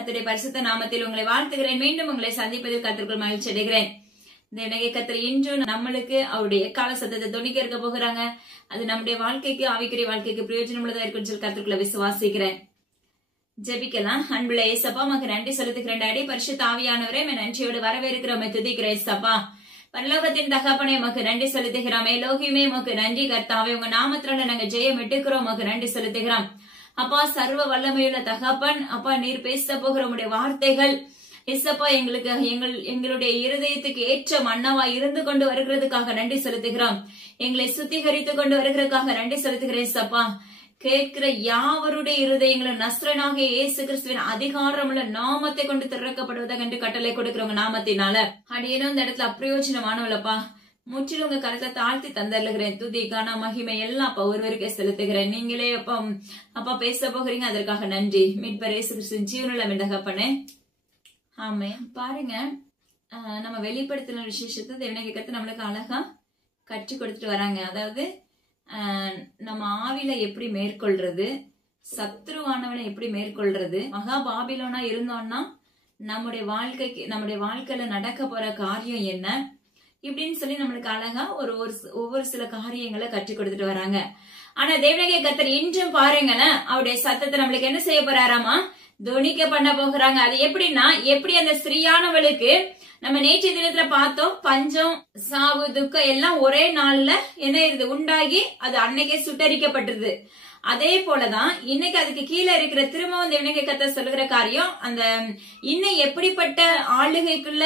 கர்த்தருடைய பரிசுத்த நாமத்தில் உங்களை வாழ்த்துகிறேன். மீண்டும் உங்களை சந்திப்பதில் கர்த்தருக்குள் மகிழ்ச்சி அடைகிறேன். இந்த கர்த்தர் இன்றும் நம்மளுக்கு அவருடைய எக்கால சத்தத்தை துணிக்க இருக்க போகிறாங்க. அது நம்முடைய வாழ்க்கைக்கு, ஆவிக்குரிய வாழ்க்கைக்கு பிரயோஜனம் உள்ளதா இருக்குன்னு சொல்லி கர்த்தருக்குள்ள விசுவாசிக்கிறேன். ஜெபிக்கலாம். அன்புள்ள ஏசப்பா, உமக்கு நன்றி செலுத்துகிறேன். டாடி, பரிசுத்த ஆவியானவரே, நன்றியோடு வரவேற்கிறோம், துதிக்கிறேன் ஏசப்பா. பரலோகத்தின் தகப்பனே, உமக்கு நன்றி செலுத்துகிறோம். எலோகிமே, உமக்கு நன்றி கர்த்தாவே. உங்க நாமத்தினால நாங்க ஜெயம் எடுக்கிறோம், உமக்கு நன்றி செலுத்துகிறோம். அப்பா, சர்வ வல்லமையுள்ள தகப்பன், அப்பா, நீர் பேச போகிற உங்களுடைய வார்த்தைகள் ஏசப்பா எங்களுடைய இருதயத்துக்கு ஏற்ற மன்னவா இருந்து கொண்டு வருகிறதுக்காக நன்றி செலுத்துகிறோம். எங்களை சுத்திகரித்து கொண்டு வருகிறதுக்காக நன்றி செலுத்துகிறேன் ஏசப்பா. கேட்கிற யாவருடைய இருதயங்களும் நஸ்ரனாகிய இயேசு கிறிஸ்துவின் அதிகாரமுள்ள நாமத்தை கொண்டு திறக்கப்படுவதாக என்று கட்டளை கொடுக்கிறவங்க நாமத்தினால அடியேனும் இந்த இடத்துல அப்பிரயோஜனமானவளப்பா, முற்றிலும் உங்க கருத்தை தாழ்த்தி தந்தருகிறேன். துதி காண மகிமை எல்லாம் அப்பா ஒருவருக்கே செலுத்துகிறேன். நீங்களே அப்பா பேச போகிறீங்க, அதற்காக நன்றி. மீட்பர் இயேசு கிறிஸ்துவின் ஜீவனுள்ள தகப்பனே, ஆமே. பாருங்க, நம்ம வெளிப்படுத்தின விசேஷத்தை தேவனை கத்து நம்மளுக்கு அழகா கற்றுக் கொடுத்துட்டு வராங்க. அதாவது நம்ம ஆவில எப்படி மேற்கொள்றது, சத்ருவானவனை எப்படி மேற்கொள்றது, மகா பாபிலோனா இருந்தோம்னா நம்முடைய வாழ்க்கையில நடக்க போற காரியம் என்ன, இப்படின்னு சொல்லி நம்மளுக்கு அழகா ஒவ்வொரு சில காரியங்களை கற்றுக் கொடுத்துட்டு வராங்க. ஆனா தேவனகிய கர்த்தர் இன்றும் பாருங்களேன், அவருடைய சத்தத்தை நம்மளுக்கு என்ன செய்ய போறாராமா, துணிக்க பண்ண போகிறாங்க. அது எப்படின்னா, எப்படி அந்த ஸ்திரீயானவளுக்கு நம்ம நேற்றைய தினத்துல பார்த்தோம், பஞ்சம், சாவு, துக்கம் எல்லாம் ஒரே நாள்ல என்ன உண்டாகி அது அன்னைக்கே சுட்டரிக்கப்பட்டது. அதே போலதான் இன்னைக்கு அதுக்கு கீழே இருக்கிற திரும்பவும் தேவனகிய கர்த்தர் சொல்லுகிற காரியம், அந்த இன்னும் எப்படிப்பட்ட ஆளுகைக்குள்ள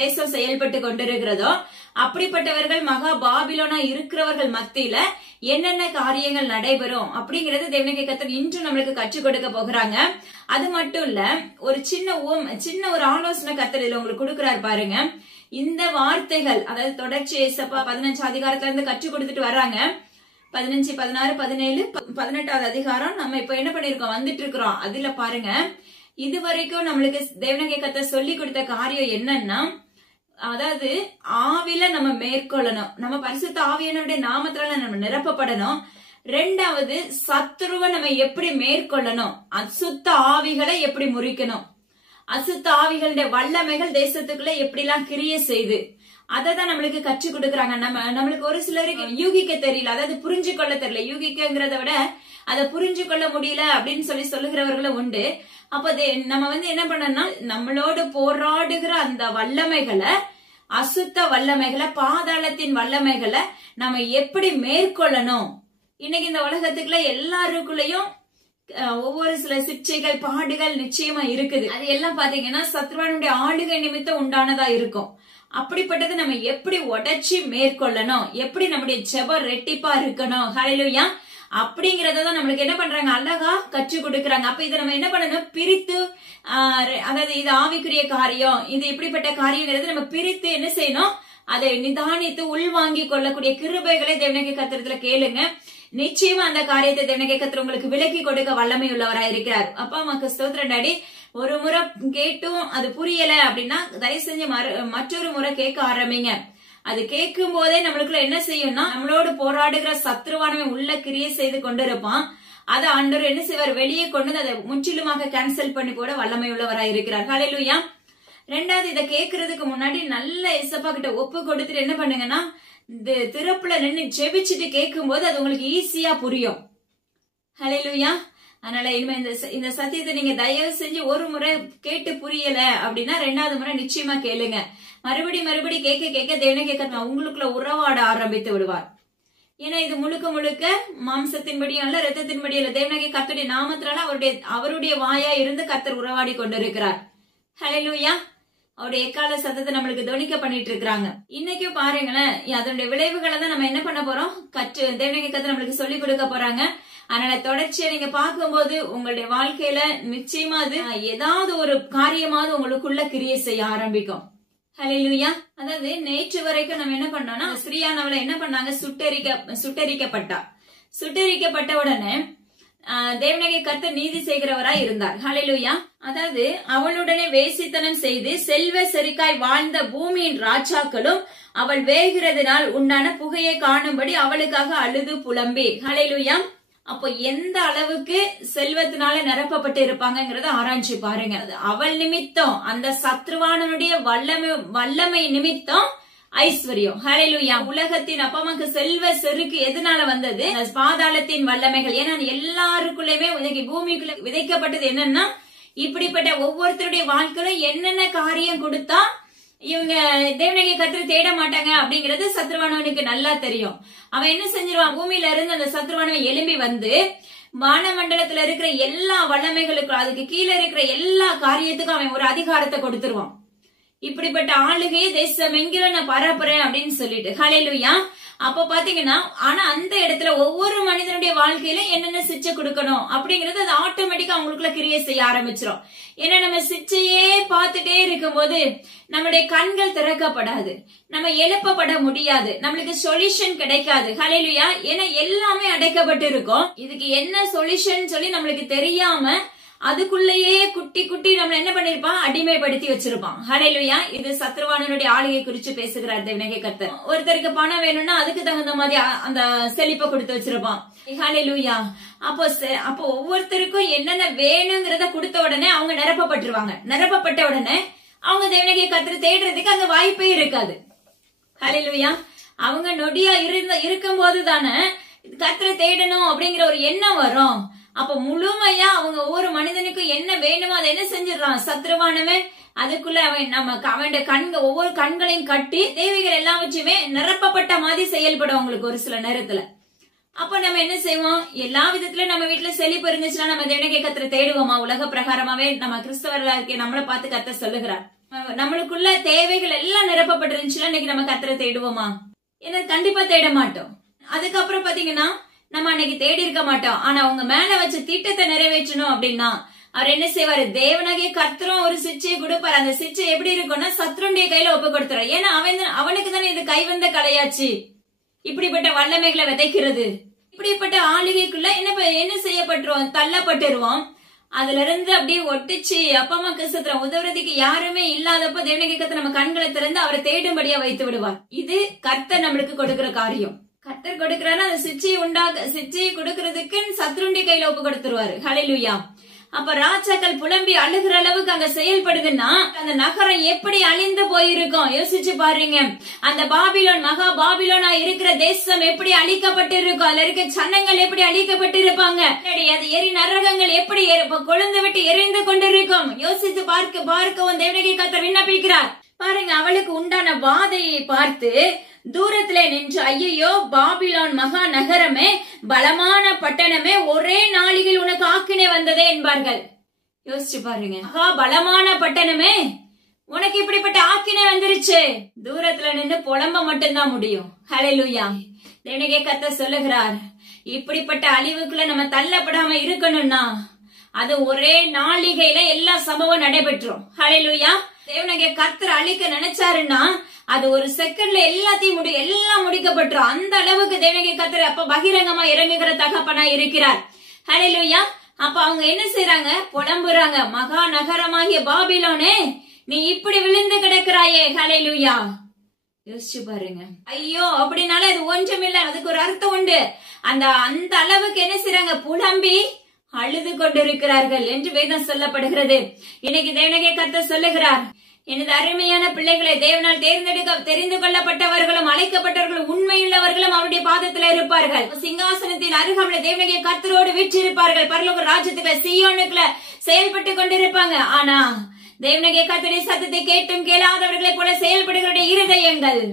தேசம் செயல்பட்டு கொண்டிருக்கிறதோ அப்படிப்பட்டவர்கள் மகா பாபிலோனா இருக்கிறவர்கள் மத்தியில என்னென்ன காரியங்கள் நடைபெறும் அப்படிங்கறது தேவனகிய கர்த்தர் இன்று நம்மளுக்கு கற்றுக் கொடுக்க போகிறாங்க. அது மட்டும் இல்ல, ஒரு சின்ன ஒரு ஆலோசனை கர்த்தர் இதுல உங்களுக்கு கொடுக்கிறாரு பாருங்க. இந்த வார்த்தைகள், அதாவது தொடர்ச்சி ஏசப்பா 15 அதிகாரத்துல இருந்து கற்றுக் கொடுத்துட்டு வர்றாங்க. 15, 16, 17, 18வது அதிகாரம் நம்ம இப்ப என்ன பண்ணிருக்கோம், வந்துட்டு இருக்கிறோம். அதுல பாருங்க, இதுவரைக்கும் நம்மளுக்கு தேவனகிய கர்த்தர் சொல்லி கொடுத்த காரியம் என்னன்னா, அதாவது ஆவில நம்ம மேற்கொள்ளணும், நம்ம பரிசுத்த ஆவியானவருடைய நாமத்தினால நம்ம நிரப்பப்படணும். ரெண்டாவது, சத்துருவை நம்ம எப்படி மேற்கொள்ளணும், அசுத்த ஆவிகளை எப்படி முறிக்கணும், அசுத்த ஆவிகளுடைய வல்லமைகள் தேசத்துக்குள்ள எப்படி எல்லாம் கிரியை செய்து அததான் நம்மளுக்கு கற்றுக் கொடுக்கறாங்க. நம்மளுக்கு ஒரு சிலருக்கு யூகிக்க தெரியல, அதாவது புரிஞ்சு கொள்ள தெரியல. யூகிக்கிறத விட அதை புரிஞ்சு கொள்ள முடியல அப்படின்னு சொல்லுகிறவர்களும் உண்டு. அப்ப நம்ம என்ன பண்ணோம்னா, நம்மளோடு போராடுகிற அந்த வல்லமைகளை, அசுத்த வல்லமைகளை, பாதாளத்தின் வல்லமைகளை நம்ம எப்படி மேற்கொள்ளணும். இன்னைக்கு இந்த உலகத்துக்குள்ள எல்லாருக்குள்ளயும் ஒவ்வொரு சில சிக்ஷைகள், பாடுகள் நிச்சயமா இருக்குது. அது எல்லாம் பாத்தீங்கன்னா சத்ருவானுடைய ஆளுகை நிமித்தம் உண்டானதா இருக்கும். அப்படிப்பட்டது நம்ம எப்படி உடைச்சி மேற்கொள்ளணும், எப்படி நம்முடைய ஜெபம் ரெட்டிப்பா இருக்கணும், ஹல்லேலூயா, அப்படிங்கறதான் நம்மளுக்கு என்ன பண்றாங்க, அழகா கற்றுக் கொடுக்கறாங்க. அப்ப இதை நம்ம என்ன பண்ணணும், பிரித்து, அதாவது இது ஆவிக்குரிய காரியம், இது இப்படிப்பட்ட காரியங்கிறது நம்ம பிரித்து என்ன செய்யணும், அதை நிதானித்து உள்வாங்கி கொள்ளக்கூடிய கிருபைகளை தேவனகிய கர்த்தரத்துல கேளுங்க. நிச்சயமா அந்த காரியத்தை தேவனகிய கர்த்தர் உங்களுக்கு விலக்கி கொடுக்க வல்லமை உள்ளவராய் இருக்கிறார். அப்பா அம்மாக்கு ஸ்தோத்திரம் டாடி. ஒரு முறை கேட்டும் அது புரியல அப்படின்னா தயவு செஞ்சு மற்றொரு முறை கேட்க ஆரம்பிங்க. அது கேட்கும் போதே நம்மளுக்குள்ள என்ன செய்யும்னா, நம்மளோடு போராடுகிற சத்ருவானவன் உள்ள கிரியை செய்து கொண்டிருப்பான். அதை ஆண்டவர் என்ன செய்வார், வெளியே கொண்டு அதை முற்றிலுமாக கேன்சல் பண்ணி போட வல்லமை உள்ளவராய் இருக்கிறார். ஹல்லேலூயா. ரெண்டாவது, இதை கேட்கறதுக்கு முன்னாடி நல்ல இயேசப்பா கிட்ட ஒப்பு கொடுத்துட்டு என்ன பண்ணுங்கன்னா, திறப்புல நின்று ஜெபிச்சுட்டு கேட்கும் போது அது உங்களுக்கு ஈஸியா புரியும். ஹல்லேலூயா. அதனால இனிமே இந்த சத்தியத்தை நீங்க தயவு செஞ்சு ஒரு முறை கேட்டு புரியல அப்படின்னா ரெண்டாவது முறை நிச்சயமா கேளுங்க. மறுபடி கேட்க தேவனகிய கர்த்தர் உங்களுக்குள்ள உறவாட ஆரம்பித்து விடுவார். ஏன்னா இது முழுக்க மாம்சத்தின்படியும் அல்ல, ரத்தத்தின்படியும் இல்ல, தேவனகிய கர்த்தருடைய நாமத்தினால அவருடைய வாயா இருந்து கர்த்தர் உறவாடி கொண்டிருக்கிறார். ஹல்லேலூயா. அவருடைய எக்கால சத்தத்தை நம்மளுக்கு துணிக்க பண்ணிட்டு இருக்கிறாங்க. இன்னைக்கும் பாருங்களேன், அதனுடைய விளைவுகளை தான் நம்ம என்ன பண்ண போறோம், தேவனகிய கர்த்தர் நம்மளுக்கு சொல்லிக் கொடுக்க போறாங்க. அதனால தொடர்ச்சியா நீங்க பார்க்கும்போது உங்களுடைய வாழ்க்கையில நிச்சயமா அது ஏதாவது ஒரு காரியமாவது உங்களுக்குள்ள கிரியை செய்ய ஆரம்பிக்கும். ஹல்லேலூயா. அதாவது நேற்று வரைக்கும் நம்ம என்ன பண்ணோம்னா, ஸ்திரீயானவளை என்ன பண்ணாங்க, சுட்டரிக்கப்பட்ட உடனே தேவனகிய கர்த்தர் நீதி செய்கிறவராய் இருந்தார். ஹல்லேலூயா. அதாவது அவளுடனே வேசித்தனம் செய்து செல்வ செருக்காய் வாழ்ந்த பூமியின் ராஜாக்களும் அவள் வேகிறதுனால் உண்டான புகையை காணும்படி அவளுக்காக அழுது புலம்பி. ஹல்லேலூயா. அப்போ எந்த அளவுக்கு செல்வத்தினால நிரப்பப்பட்டு இருப்பாங்கிறத ஆராய்ச்சி பாருங்க. அது அவள் நிமித்தம், அந்த சத்ருவானனுடைய வல்லமை நிமித்தம் ஐஸ்வர்யம். ஹல்லேலூயா. உலகத்தின் அப்பமாக்கு செல்வ செருக்கு எதனால வந்தது? பாதாளத்தின் வல்லமைகள். ஏன்னா எல்லாருக்குள்ளயுமே இன்னைக்கு பூமிக்குள்ள விதைக்கப்பட்டது என்னன்னா, இப்படிப்பட்ட ஒவ்வொருத்தருடைய வாழ்க்கையில என்னென்ன காரியம் கொடுத்தா இவங்க தேவனாகிய கர்த்தரை தேட மாட்டாங்க அப்படிங்கறது சத்ருவானவனுக்கு நல்லா தெரியும். அவன் என்ன செஞ்சிருவான்? பூமியில இருந்து அந்த சத்ருவானவன் எழும்பி வந்து வானமண்டலத்துல இருக்கிற எல்லா வல்லமைகளுக்கும், அதுக்கு கீழே இருக்கிற எல்லா காரியத்துக்கும் அவன் ஒரு அதிகாரத்தை கொடுத்துருவான். இப்படிப்பட்ட ஆளுகையை தேசம் எங்கிலும் நான் பரப்புறேன் அப்படின்னு சொல்லிட்டு. ஹல்லேலூயா. அப்ப பாத்தீங்கன்னா, ஆனா அந்த இடத்துல ஒவ்வொரு மனிதனுடைய வாழ்க்கையில என்னென்ன சிச்சை கொடுக்கணும் அப்படிங்கறது அது ஆட்டோமேட்டிக்கா அவங்களுக்குள்ள கிரியை செய்ய ஆரம்பிச்சிடும். ஏன்னா நம்ம சிச்சையே பார்த்துட்டே இருக்கும் போது நம்மளுடைய கண்கள் திறக்கப்படாது, நம்ம எழுப்பப்பட முடியாது, நம்மளுக்கு சொல்யூஷன் கிடைக்காது. ஹல்லேலூயா. ஏன்னா எல்லாமே அடைக்கப்பட்டு இருக்கும். இதுக்கு என்ன சொல்யூஷன் சொல்லி நம்மளுக்கு தெரியாம அதுக்குள்ளேயே குட்டி குட்டி நம்ம என்ன பண்ணிருப்பான்? அடிமைப்படுத்தி வச்சிருப்பான். ஹல்லேலூயா. இது சத்ருவானனுடைய ஆளுகை குறிச்சு பேசுகிறார் தேவனாகிய கர்த்தர். ஒருத்தருக்கு பணம் வேணும்னா அதுக்கு தகுந்த மாதிரி அந்த செழிப்பை கொடுத்து வச்சிருப்பான். ஹல்லேலூயா. அப்போ ஒவ்வொருத்தருக்கும் என்னென்ன வேணுங்கிறத கொடுத்த உடனே அவங்க நிரப்பப்பட்டுருவாங்க. நிரப்பப்பட்ட உடனே அவங்க தேவனாகிய கர்த்தரை தேடுறதுக்கு அங்க வாய்ப்பே இருக்காது. ஹல்லேலூயா. அவங்க நொடியா இருக்கும் போதுதானே கர்த்தரை தேடணும் அப்படிங்கிற ஒரு எண்ணம் வரும். அப்ப முழுமையா அவங்க ஒவ்வொரு மனிதனுக்கும் என்ன வேணுமோ அதை என்ன செஞ்சிடறான்? சத்ருவானவன் அதுக்குள்ள அவன் ஒவ்வொரு கண்களையும் கட்டி தேவைகள் எல்லாம் வச்சுமே நிரப்பப்பட்ட மாதிரி செயல்படும் அவங்களுக்கு ஒரு சில நேரத்துல. அப்ப நம்ம என்ன செய்வோம்? எல்லா விதத்திலும் நம்ம வீட்டுல செழிப்பு இருந்துச்சுன்னா நம்ம தேவனாகிய கர்த்தரை தேடுவோமா? உலக பிரகாரமாவே நம்ம கிறிஸ்தவர்களா இருக்கே நம்மளை பார்த்து கர்த்தர் சொல்லுகிறார். நம்மளுக்குள்ள தேவைகள் எல்லாம் நிரப்பப்பட்டு இருந்துச்சுன்னா இன்னைக்கு நம்ம கர்த்தரை தேடுவோமா? ஏன்னா கண்டிப்பா தேட மாட்டோம். அதுக்கப்புறம் பாத்தீங்கன்னா நம்ம அன்னைக்கு தேடி இருக்க மாட்டோம். ஆனா அவங்க மேல வச்ச திட்டத்தை நிறைவேற்றணும் அப்படின்னா அவர் என்ன செய்வாரு? தேவனாகிய கர்த்தரும் ஒரு சிச்சையை கொடுப்பாரு. அந்த சிச்சை எப்படி இருக்கும்னா சத்ருடைய கையில ஒப்பு கொடுத்துறாரு. ஏன்னா அவனுக்கு தானே இது கைவந்த கலையாச்சு, இப்படிப்பட்ட வல்லமைகளை விதைக்கிறது. இப்படிப்பட்ட ஆளுகைக்குள்ள என்ன செய்யப்பட்டுருவோம்? தள்ளப்பட்டுருவோம். அதுல இருந்து அப்படியே ஒட்டிச்சு அப்பா அம்மா கஷ்டத்துல உதவுறதுக்கு யாருமே இல்லாதப்ப தேவனாகிய கர்த்தர் நம்ம கண்களை திறந்து அவரை தேடும்படியா வைத்து விடுவார். இது கர்த்தர் நம்மளுக்கு கொடுக்கிற காரியம். கர்த்தர் கொடுக்கிறாரு. அந்த சிச்சையை கொடுக்கறதுக்கு சத்ருடைய கையில ஒப்பு கொடுத்துருவாரு. ஹல்லேலூயா. அப்ப ராஜாக்கள் புலம்பி அழுகிற அளவுக்கு அங்க செயல்படுதுன்னா அந்த நகரம் எப்படி அழிந்து போயிருக்கும் யோசிச்சு பாருங்க. அந்த பாபிலோன் மகா பாபிலோனா இருக்கிற தேசம் எப்படி அழிக்கப்பட்டு இருக்கும், அதுல இருக்க சன்னங்கள் எப்படி அழிக்கப்பட்டு இருப்பாங்க, அது எரி நரகங்கள் எப்படி கொழுந்து விட்டு எரிந்து கொண்டிருக்கும். யோசித்து பார்க்கவும் தேவனாகிய கர்த்தர் விண்ணப்பிக்கிறார். பாருங்க, அவளுக்கு உண்டான வாதையை பார்த்து தூரத்திலே நின்று ஐயோ பாபிலோன் மகா நகரமே, பலமான பட்டணமே, ஒரே நாளில் உனக்கு ஆக்கினை வந்ததே என்பார்கள். யோசிச்சு பாருங்க, மகா பலமான பட்டணமே உனக்கு இப்படிப்பட்ட ஆக்கினை வந்துருச்சு. தூரத்துல நின்று புலம்ப மட்டும்தான் முடியும். ஹல்லேலூயா. தேவனாகிய கர்த்தர் சொல்லுகிறார், இப்படிப்பட்ட அழிவுக்குள்ள நம்ம தள்ளப்படாம இருக்கணும்னா அது ஒரே நாளிகையில எல்லா சம்பவம் நடைபெற்றோம். ஹல்லேலூயா. தேவனாகிய கர்த்தர் அழிக்க நினைச்சாருன்னா அது ஒரு செகண்ட்ல எல்லாத்தையும் எல்லாம் முடிக்கப்பட்டுரும். அந்த அளவுக்கு தேவனாகிய கர்த்தர் அப்ப பகிரங்கமா இறங்குகிற தகப்பனா இருக்கிறார். ஹல்லேலூயா. அப்ப அவங்க என்ன செய்யறாங்க? புலம்புறாங்க, மகா நகரமாகிய பாபிலோனே நீ இப்படி விழுந்து கிடக்கிறாயே. ஹல்லேலூயா. யோசிச்சு பாருங்க. ஐயோ அப்படின்னால அது ஒன்றுமில்ல, அதுக்கு ஒரு அர்த்தம் உண்டு. அந்த அளவுக்கு என்ன செய்யறாங்க? புலம்பி அழுது கொண்டிருக்கிறார்கள் என்று வேதம் சொல்லப்படுகிறது. இன்னைக்கு தேவனாகிய கர்த்தர் சொல்லுகிறார், எனது அருமையான பிள்ளைகளை, தேவனால் தெரிந்து கொள்ளப்பட்டவர்களும் அழைக்கப்பட்டவர்களும் உண்மையுள்ளவர்களும் அவருடைய பாதத்துல இருப்பார்கள். சிங்காசனத்தின் அருகாமையில தேவனாகிய கர்த்தரோடு வீற்றிருப்பார்கள். பரலோக ராஜ்யத்துக்குள்ள சீயோனுக்குள்ள செயல்பட்டு கொண்டிருப்பாங்க. ஆனா தேவனாகிய கர்த்தருடைய சத்தத்தை கேட்டும் கேளாதவர்களை போல செயல்படுகிற இருதயங்கள்.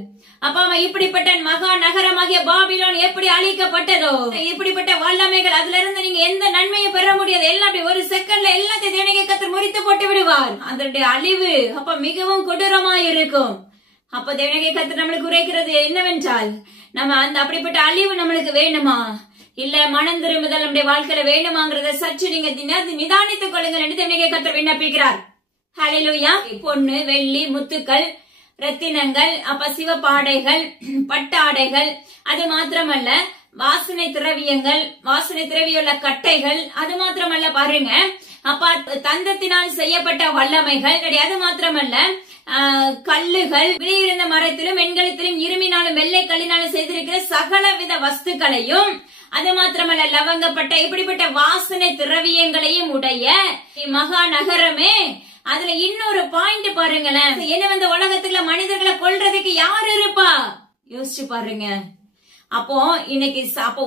அப்பா இப்படிப்பட்ட மகா நகரமாகிய பாபிலோன் எப்படி அழிக்கப்பட்டதோ, இப்படிப்பட்ட வல்லமைகள் அதுல இருந்து நீங்க எந்த நன்மையும் பெற முடியாது. எல்லாம் ஒரு செகண்ட்ல எல்லாத்தையும் தேவனாகிய கர்த்தர் முறித்து போட்டு விடுவார். அதனுடைய அழிவு அப்ப மிகவும் கொடூரமாய் இருக்கும். அப்ப தேவனாகிய கர்த்தர் நம்மளுக்கு உரைக்கிறது என்னவென்றால், நம்ம அப்படிப்பட்ட அழிவு நம்மளுக்கு வேணுமா, இல்ல மனம் திரும்புதல் நம்முடைய வாழ்க்கையில வேணுமாங்கிறத சற்று நீங்க நிதானித்துக் கொள்ளுங்கள் என்று தேவனாகிய கர்த்தர் விண்ணப்பிக்கிறார். ஹல்லேலூயா. பொண்ணு, வெள்ளி, முத்துக்கள், ரத்தினங்கள், அப்ப சிவப்பாடைகள், பட்டாடைகள், அது மாத்திரமல்ல வாசனை திரவியங்கள், வாசனை திரவியுள்ள கட்டைகள், அது மாத்திரமல்ல பாருங்க, அப்ப தந்தத்தினால் செய்யப்பட்ட வல்லமைகள், அது மாத்திரமல்ல கல்லுகள், வெளியிருந்த மரத்திலும் வெண்கலத்திலும் இரும்பினாலும் வெள்ளை கல்லினாலும் செய்திருக்கிற சகல வித வஸ்துக்களையும் அது மாத்திரமல்ல லவங்கப்பட்ட இப்படிப்பட்ட வாசனை திரவியங்களையும் உடைய மகா நகரமே. அதுல இன்னொரு பாயிண்ட் பாருங்களேன், என்ன இந்த உலகத்துல மனிதர்களை கொல்றதுக்கு யாரு இருப்பா? யோசிச்சு பாருங்க. அப்போ இன்னைக்கு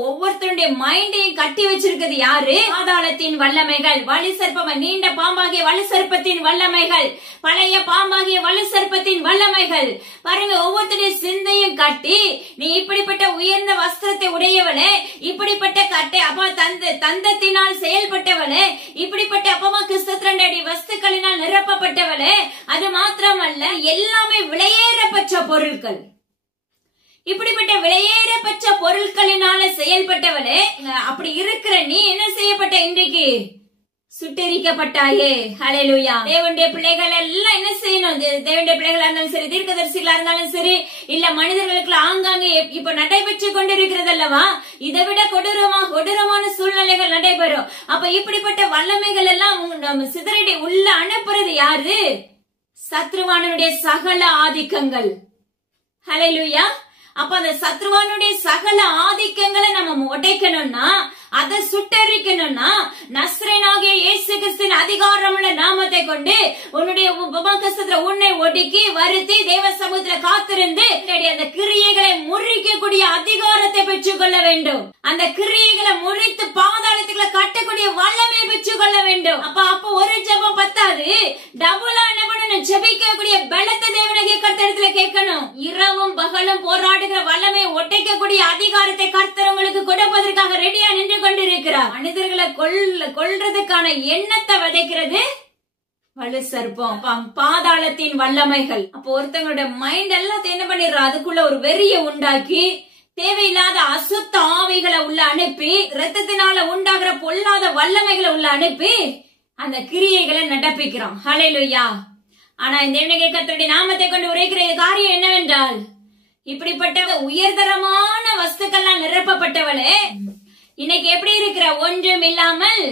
ஒவ்வொருத்தருடைய மைண்டையும் கட்டி வச்சிருக்கிறது யாரு? பாதாளத்தின் வல்லமைகள், வலு சர்ப்பம், நீண்ட பாம்பாகிய வலு சர்ப்பத்தின் வல்லமைகள், பழைய பாம்பாகிய வலு சர்ப்பத்தின் வல்லமைகள். பாருங்க, ஒவ்வொருத்தருடைய சிந்தையும் கட்டி, நீ இப்படிப்பட்ட உயர்ந்த வஸ்திரத்தை உடையவளே, இப்படிப்பட்ட கட்டை அப்பா தந்தத்தினால் செயல்பட்டவளே, இப்படிப்பட்ட அப்பமா கிறிஸ்தத்திரண்டி வஸ்துக்களினால் நிரப்பப்பட்டவளே. அது மாத்திரமல்ல, எல்லாமே விலையேறப்பட்ட பொருட்கள். இப்படிப்பட்ட விலையேறப்பட்ட பொருட்களினால செயல்பட்டவளே. அப்படி இருக்கிற நீ என்ன செய்யப்பட்ட? இன்றைக்கு சுட்டெரிக்கப்பட்டாயே. ஹல்லேலூயா. தேவனுடைய பிள்ளைகள் எல்லாம் என்ன செய்யணும்? தேவனுடைய பிள்ளைகளா இருந்தாலும் சரி, தீர்க்கதரிசிகளா இருந்தாலும் சரி, இல்ல மனிதர்களுக்கு ஆங்காங்கே இப்ப நடைபெற்று கொண்டிருக்கிறது அல்லவா, இதை விட கொடூரமான சூழ்நிலைகள் நடைபெறும். அப்ப இப்படிப்பட்ட வல்லமைகள் எல்லாம் நம்ம சிதறடி உள்ள அனுப்புறது யாரு? சத்ருவானுடைய சகல ஆதிக்கங்கள். ஹல்லேலூயா. அப்ப அந்த சத்ருவானுடைய சகல ஆதிக்கங்களை நம்ம உடைக்கணும்னா, அதை சுட்டரிக்கணும்னா, நஸ்ரேனாகிய இயேசு கிறிஸ்துவின் அதிகாரமுள்ள நாமத்தை கொண்டு உன்னுடைய உன்னை ஒடுக்கி வருத்தி தேவ சமூகத்துல காத்திருந்து அந்த கிரியைகளை முறிக்கக்கூடிய அதிகாரத்தை பெற்றுக் கொள்ள வேண்டும். அந்த கிரியைகளை முறித்து பாதாளத்துக்குள்ள கட்டக்கூடிய வல்லமை பெற்றுக் கொள்ள வேண்டும். அப்ப ஒரு ஜெபம் பத்தாது, டபுளா என்ன பண்ணணும்? ஜெபிக்கக்கூடிய பலத்தை தேவனாகிய கர்த்தரிடத்துல கேட்கணும். இரவும் பகலும் போராடுகிற வல்லமை ஒட்டைக்கக்கூடிய அதிகாரத்தை கர்த்தர் உங்களுக்கு கொடுப்பதற்காக ரெடியா நின்று கொண்டிருக்கிறார். மனிதர்களை கொல்றதுக்கான எண்ணத்தை விதைக்கிறது வலு சர்ப்பம், பாதாளத்தின் வல்லமைகள். அப்போ ஒருத்தவங்களோட மைண்ட் எல்லாத்தையும் என்ன பண்ணிடுறா? அதுக்குள்ள ஒரு வெறிய உண்டாக்கி தேவையில்லாத அசுத்த ஆவிகளை உள்ள அனுப்பி, ரத்தத்தினால உண்டாகிற பொல்லாத வல்லமைகளை உள்ள அனுப்பி அந்த கிரியைகளை நடப்பிக்கிறான். ஹல்லேலூயா. ஆனா இந்த தேவனுடைய கர்த்தருடைய நாமத்தை கொண்டு உரைக்கிற காரியம் என்னவென்றால், இப்படிப்பட்ட உயர்தரமான வஸ்துக்கள்லாம் நிரப்பப்பட்டவளே, இன்னைக்கு எப்படி இருக்கிற? ஒன்றும் இல்லாமல்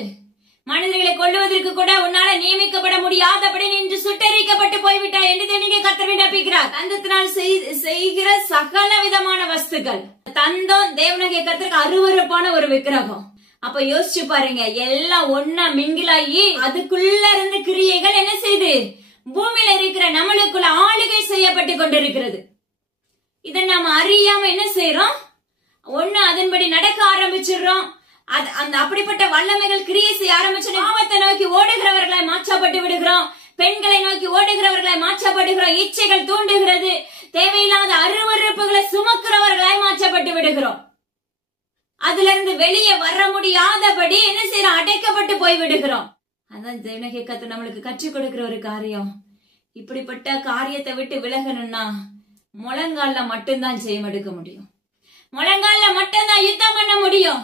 மனிதர்களை கொள்ளுவதற்கு கூட உன்னால நியமிக்கப்பட முடியாதபடி நின்று சுட்டரிக்கப்பட்டு போய்விட்டாய் என்று தேவனுடைய கர்த்தர் விண்ணப்பிக்கிறார். தந்தத்தினால் செய்கிற சகல விதமான வஸ்துக்கள். தந்தம் தேவனுடைய கர்த்தருக்கு அருவருப்பான ஒரு விக்கிரகம். அப்ப யோசிச்சு பாருங்க, எல்லாம் ஒன்னா மிங்கிலாகி அதுக்குள்ள இருந்து கிரியைகள் என்ன செய்து பூமியில இருக்கிற நம்மளுக்குள்ள ஆளுகை செய்யப்பட்டு கொண்டிருக்கிறது. இதை நாம அறியாம என்ன செய்யறோம்? ஒண்ணு அதன்படி நடக்க ஆரம்பிச்சிடுறோம். அந்த அப்படிப்பட்ட வல்லமைகள் கிரியை செய்ய ஆரம்பிச்சு பாவத்தை நோக்கி ஓடுகிறவர்களை மாற்றப்பட்டு விடுகிறோம். பெண்களை நோக்கி ஓடுகிறவர்களை மாற்றப்படுகிறோம். இச்சைகள் தூண்டுகிறது. தேவையில்லாத அருவருப்புகளை சுமக்கிறவர்களாய் மாற்றப்பட்டு விடுகிறோம். அதுல இருந்து வெளியே வர முடியாதபடி என்ன செய்யறோம்? அடைக்கப்பட்டு போய் விடுகிறோம். அதான் தேவனுடைய கர்த்தர் நம்மளுக்கு கற்றுக் கொடுக்கிற ஒரு காரியம். இப்படிப்பட்ட காரியத்தை விட்டு விலகணும்னா முழங்கால மட்டும்தான் ஜெயம் எடுக்க முடியும். முழங்கால மட்டும்தான் யுத்தம் பண்ண முடியும்.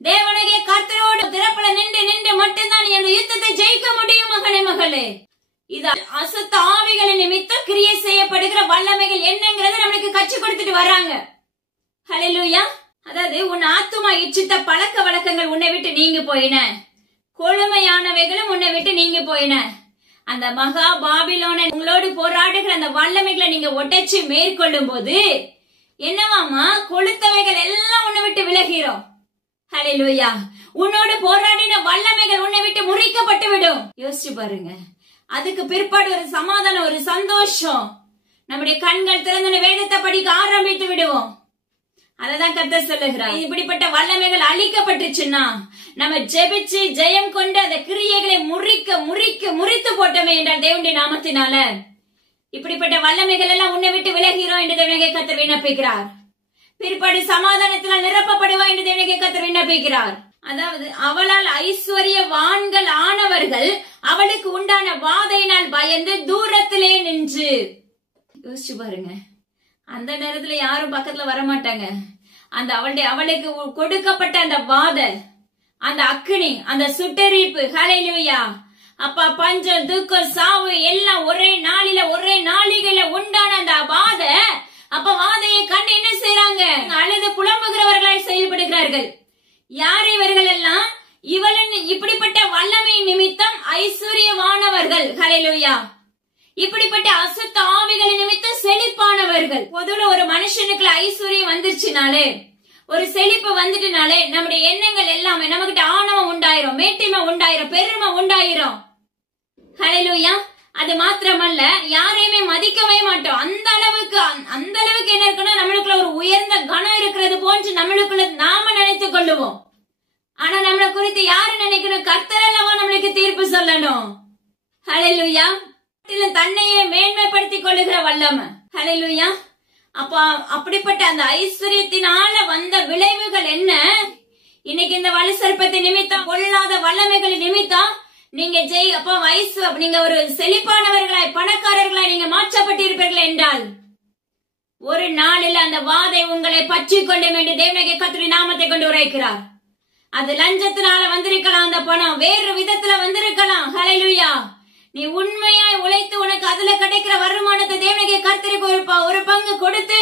தேவனுடைய கர்த்தரோடு திறப்புல நின்று மட்டும்தான் அந்த யுத்தத்தை ஜெயிக்க முடியும். மகனே மகளே, இது அசுத்த ஆவிகளின் நிமித்தம் கிரியை செய்யப்படுகிற வல்லமைகள் என்னங்கிறத நம்மளுக்கு கற்றுக் கொடுத்துட்டு வர்றாங்க. ஹல்லேலூயா. அதாவது உன் ஆத்துமா இச்சித்த பழக்க வழக்கங்கள் உன்னை விட்டு நீங்க போயின, கொழுமையானவைகளும் உன்னை விட்டு நீங்க போயின. அந்த மகா பாபிலோனை உங்களோடு போராடுகிற அந்த வல்லமைகளை நீங்க ஒட்டச்சு மேற்கொள்ளும் போது என்னவாமா? கொளுத்தவைகள் எல்லாம் உன்னை விட்டு விலகிறோம். ஹல்லேலூயா. உன்னோடு போராடின வல்லமைகள் உன்னை விட்டு முறிக்கப்பட்டு விடும். யோசிச்சு பாருங்க. அதுக்கு பிற்பாடு ஒரு சமாதானம், ஒரு சந்தோஷம். நம்முடைய கண்கள் திறந்த வேதத்தை படிக்க ஆரம்பித்து விடுவோம். அததான் கர்த்தர் சொல்லுகிறார். இப்படிப்பட்ட வல்லமைகள் அழிக்கப்பட்டுச்சுன்னா நம்ம ஜெபிச்சு ஜெயம் கொண்டு அந்த கிரியைகளை முறித்து போட்டோமே என்றால் தேவனுடைய நாமத்தினால இப்படிப்பட்ட வல்லமைகள் எல்லாம் உன்னை விட்டு விலகிறோம் என்று தேவனுடைய கர்த்தர் விண்ணப்பிக்கிறார். பிற்பாடு சமாதானத்தினால் நிரப்பப்படுவா என்று தேவனுடைய கர்த்தர் விண்ணப்பிக்கிறார். அதாவது அவளால் ஐஸ்வர்யவான்கள் ஆனவர்கள் அவளுக்கு உண்டான வாதையினால் பயந்து தூரத்திலே நின்று. யோசிச்சு பாருங்க, அந்த நேரத்துல யாரும் பக்கத்துல வரமாட்டாங்க. அந்த அவளுக்கு கொடுக்கப்பட்ட அந்த வாதை, அந்த அக்கினி, அந்த சுட்டெரிப்பு, ஹல்லேலூயா. அப்ப பஞ்சம், துக்கம், சாவு எல்லாம் ஒரே நாளில ஒரே நாளிகையில உண்டான அந்த வாதை. அப்ப வாதையை கண்டு என்ன செய்யறாங்க? அழுது புலம்புகிறவர்களாய் செயல்படுகிறார்கள். யார் இவர்கள் எல்லாம்? இவளின் இப்படிப்பட்ட வல்லமை நிமித்தம் ஐஸ்வர்யவானவர்கள். ஹல்லேலூயா. இப்படிப்பட்ட அசுத்த ஆவிகளின் நிமித்தம் செழிப்பானவர்கள். பொதுவில் ஒரு மனுஷனுக்கு ஐஸ்வர்யம் வந்துருச்சுனாலே ஒரு செழிப்பு வந்துட்டுனாலே நம்முடைய எண்ணங்கள் எல்லாமே நமக்கிட்ட ஆணவம் உண்டாயிரும், மேட்டிமை உண்டாயிரும், பெருமை உண்டாயிரும். ஹல்லேலூயா. அது மாத்திரமல்ல, யாரையுமே மதிக்கவே மாட்டோம். அந்த அளவுக்கு என்ன இருக்குன்னா, நம்மளுக்குள்ள ஒரு உயர்ந்த கணம் இருக்கிறது போன்று நம்மளுக்குள்ள நாம நினைத்துக் கொள்ளுவோம். ஆனா நம்மளை குறித்து யாரு நினைக்கணும்? கர்த்தர் அல்லவா நம்மளுக்கு தீர்ப்பு சொல்லணும். ஹல்லேலூயா. தன்னையே மேன்மைப்படுத்திக் கொள்ளுகிற வல்லமை. ஹல்லேலூயா. அப்ப அப்படிப்பட்ட அந்த ஐஸ்வர்யத்தினால வந்த விளைவுகள் என்ன? இன்னைக்கு இந்த வலுசற்பத்தை நிமித்தம், பொல்லாத வல்லமைகளின் நிமித்தம் நீங்க நீங்க ஒரு செழிப்பானவர்களாய், பணக்காரர்களாய் நீங்க மாற்றப்பட்டிருப்பீர்கள் என்றால், ஒரு நாளில் அந்த வாதை உங்களை பற்றி கொள்ளும் என்று தேவனாகிய கர்த்தருடைய நாமத்தை கொண்டு உரைக்கிறார். அது லஞ்சத்தினால வந்திருக்கலாம், அந்த பணம் வேறு விதத்துல வந்திருக்கலாம். ஹல்லேலூயா. நீ உண்மையாய் உழைத்து உனக்கு அதுல கிடைக்கிற வருமானத்தை தேவனாகிய கர்த்தருக்கு ஒரு பங்கு கொடுத்து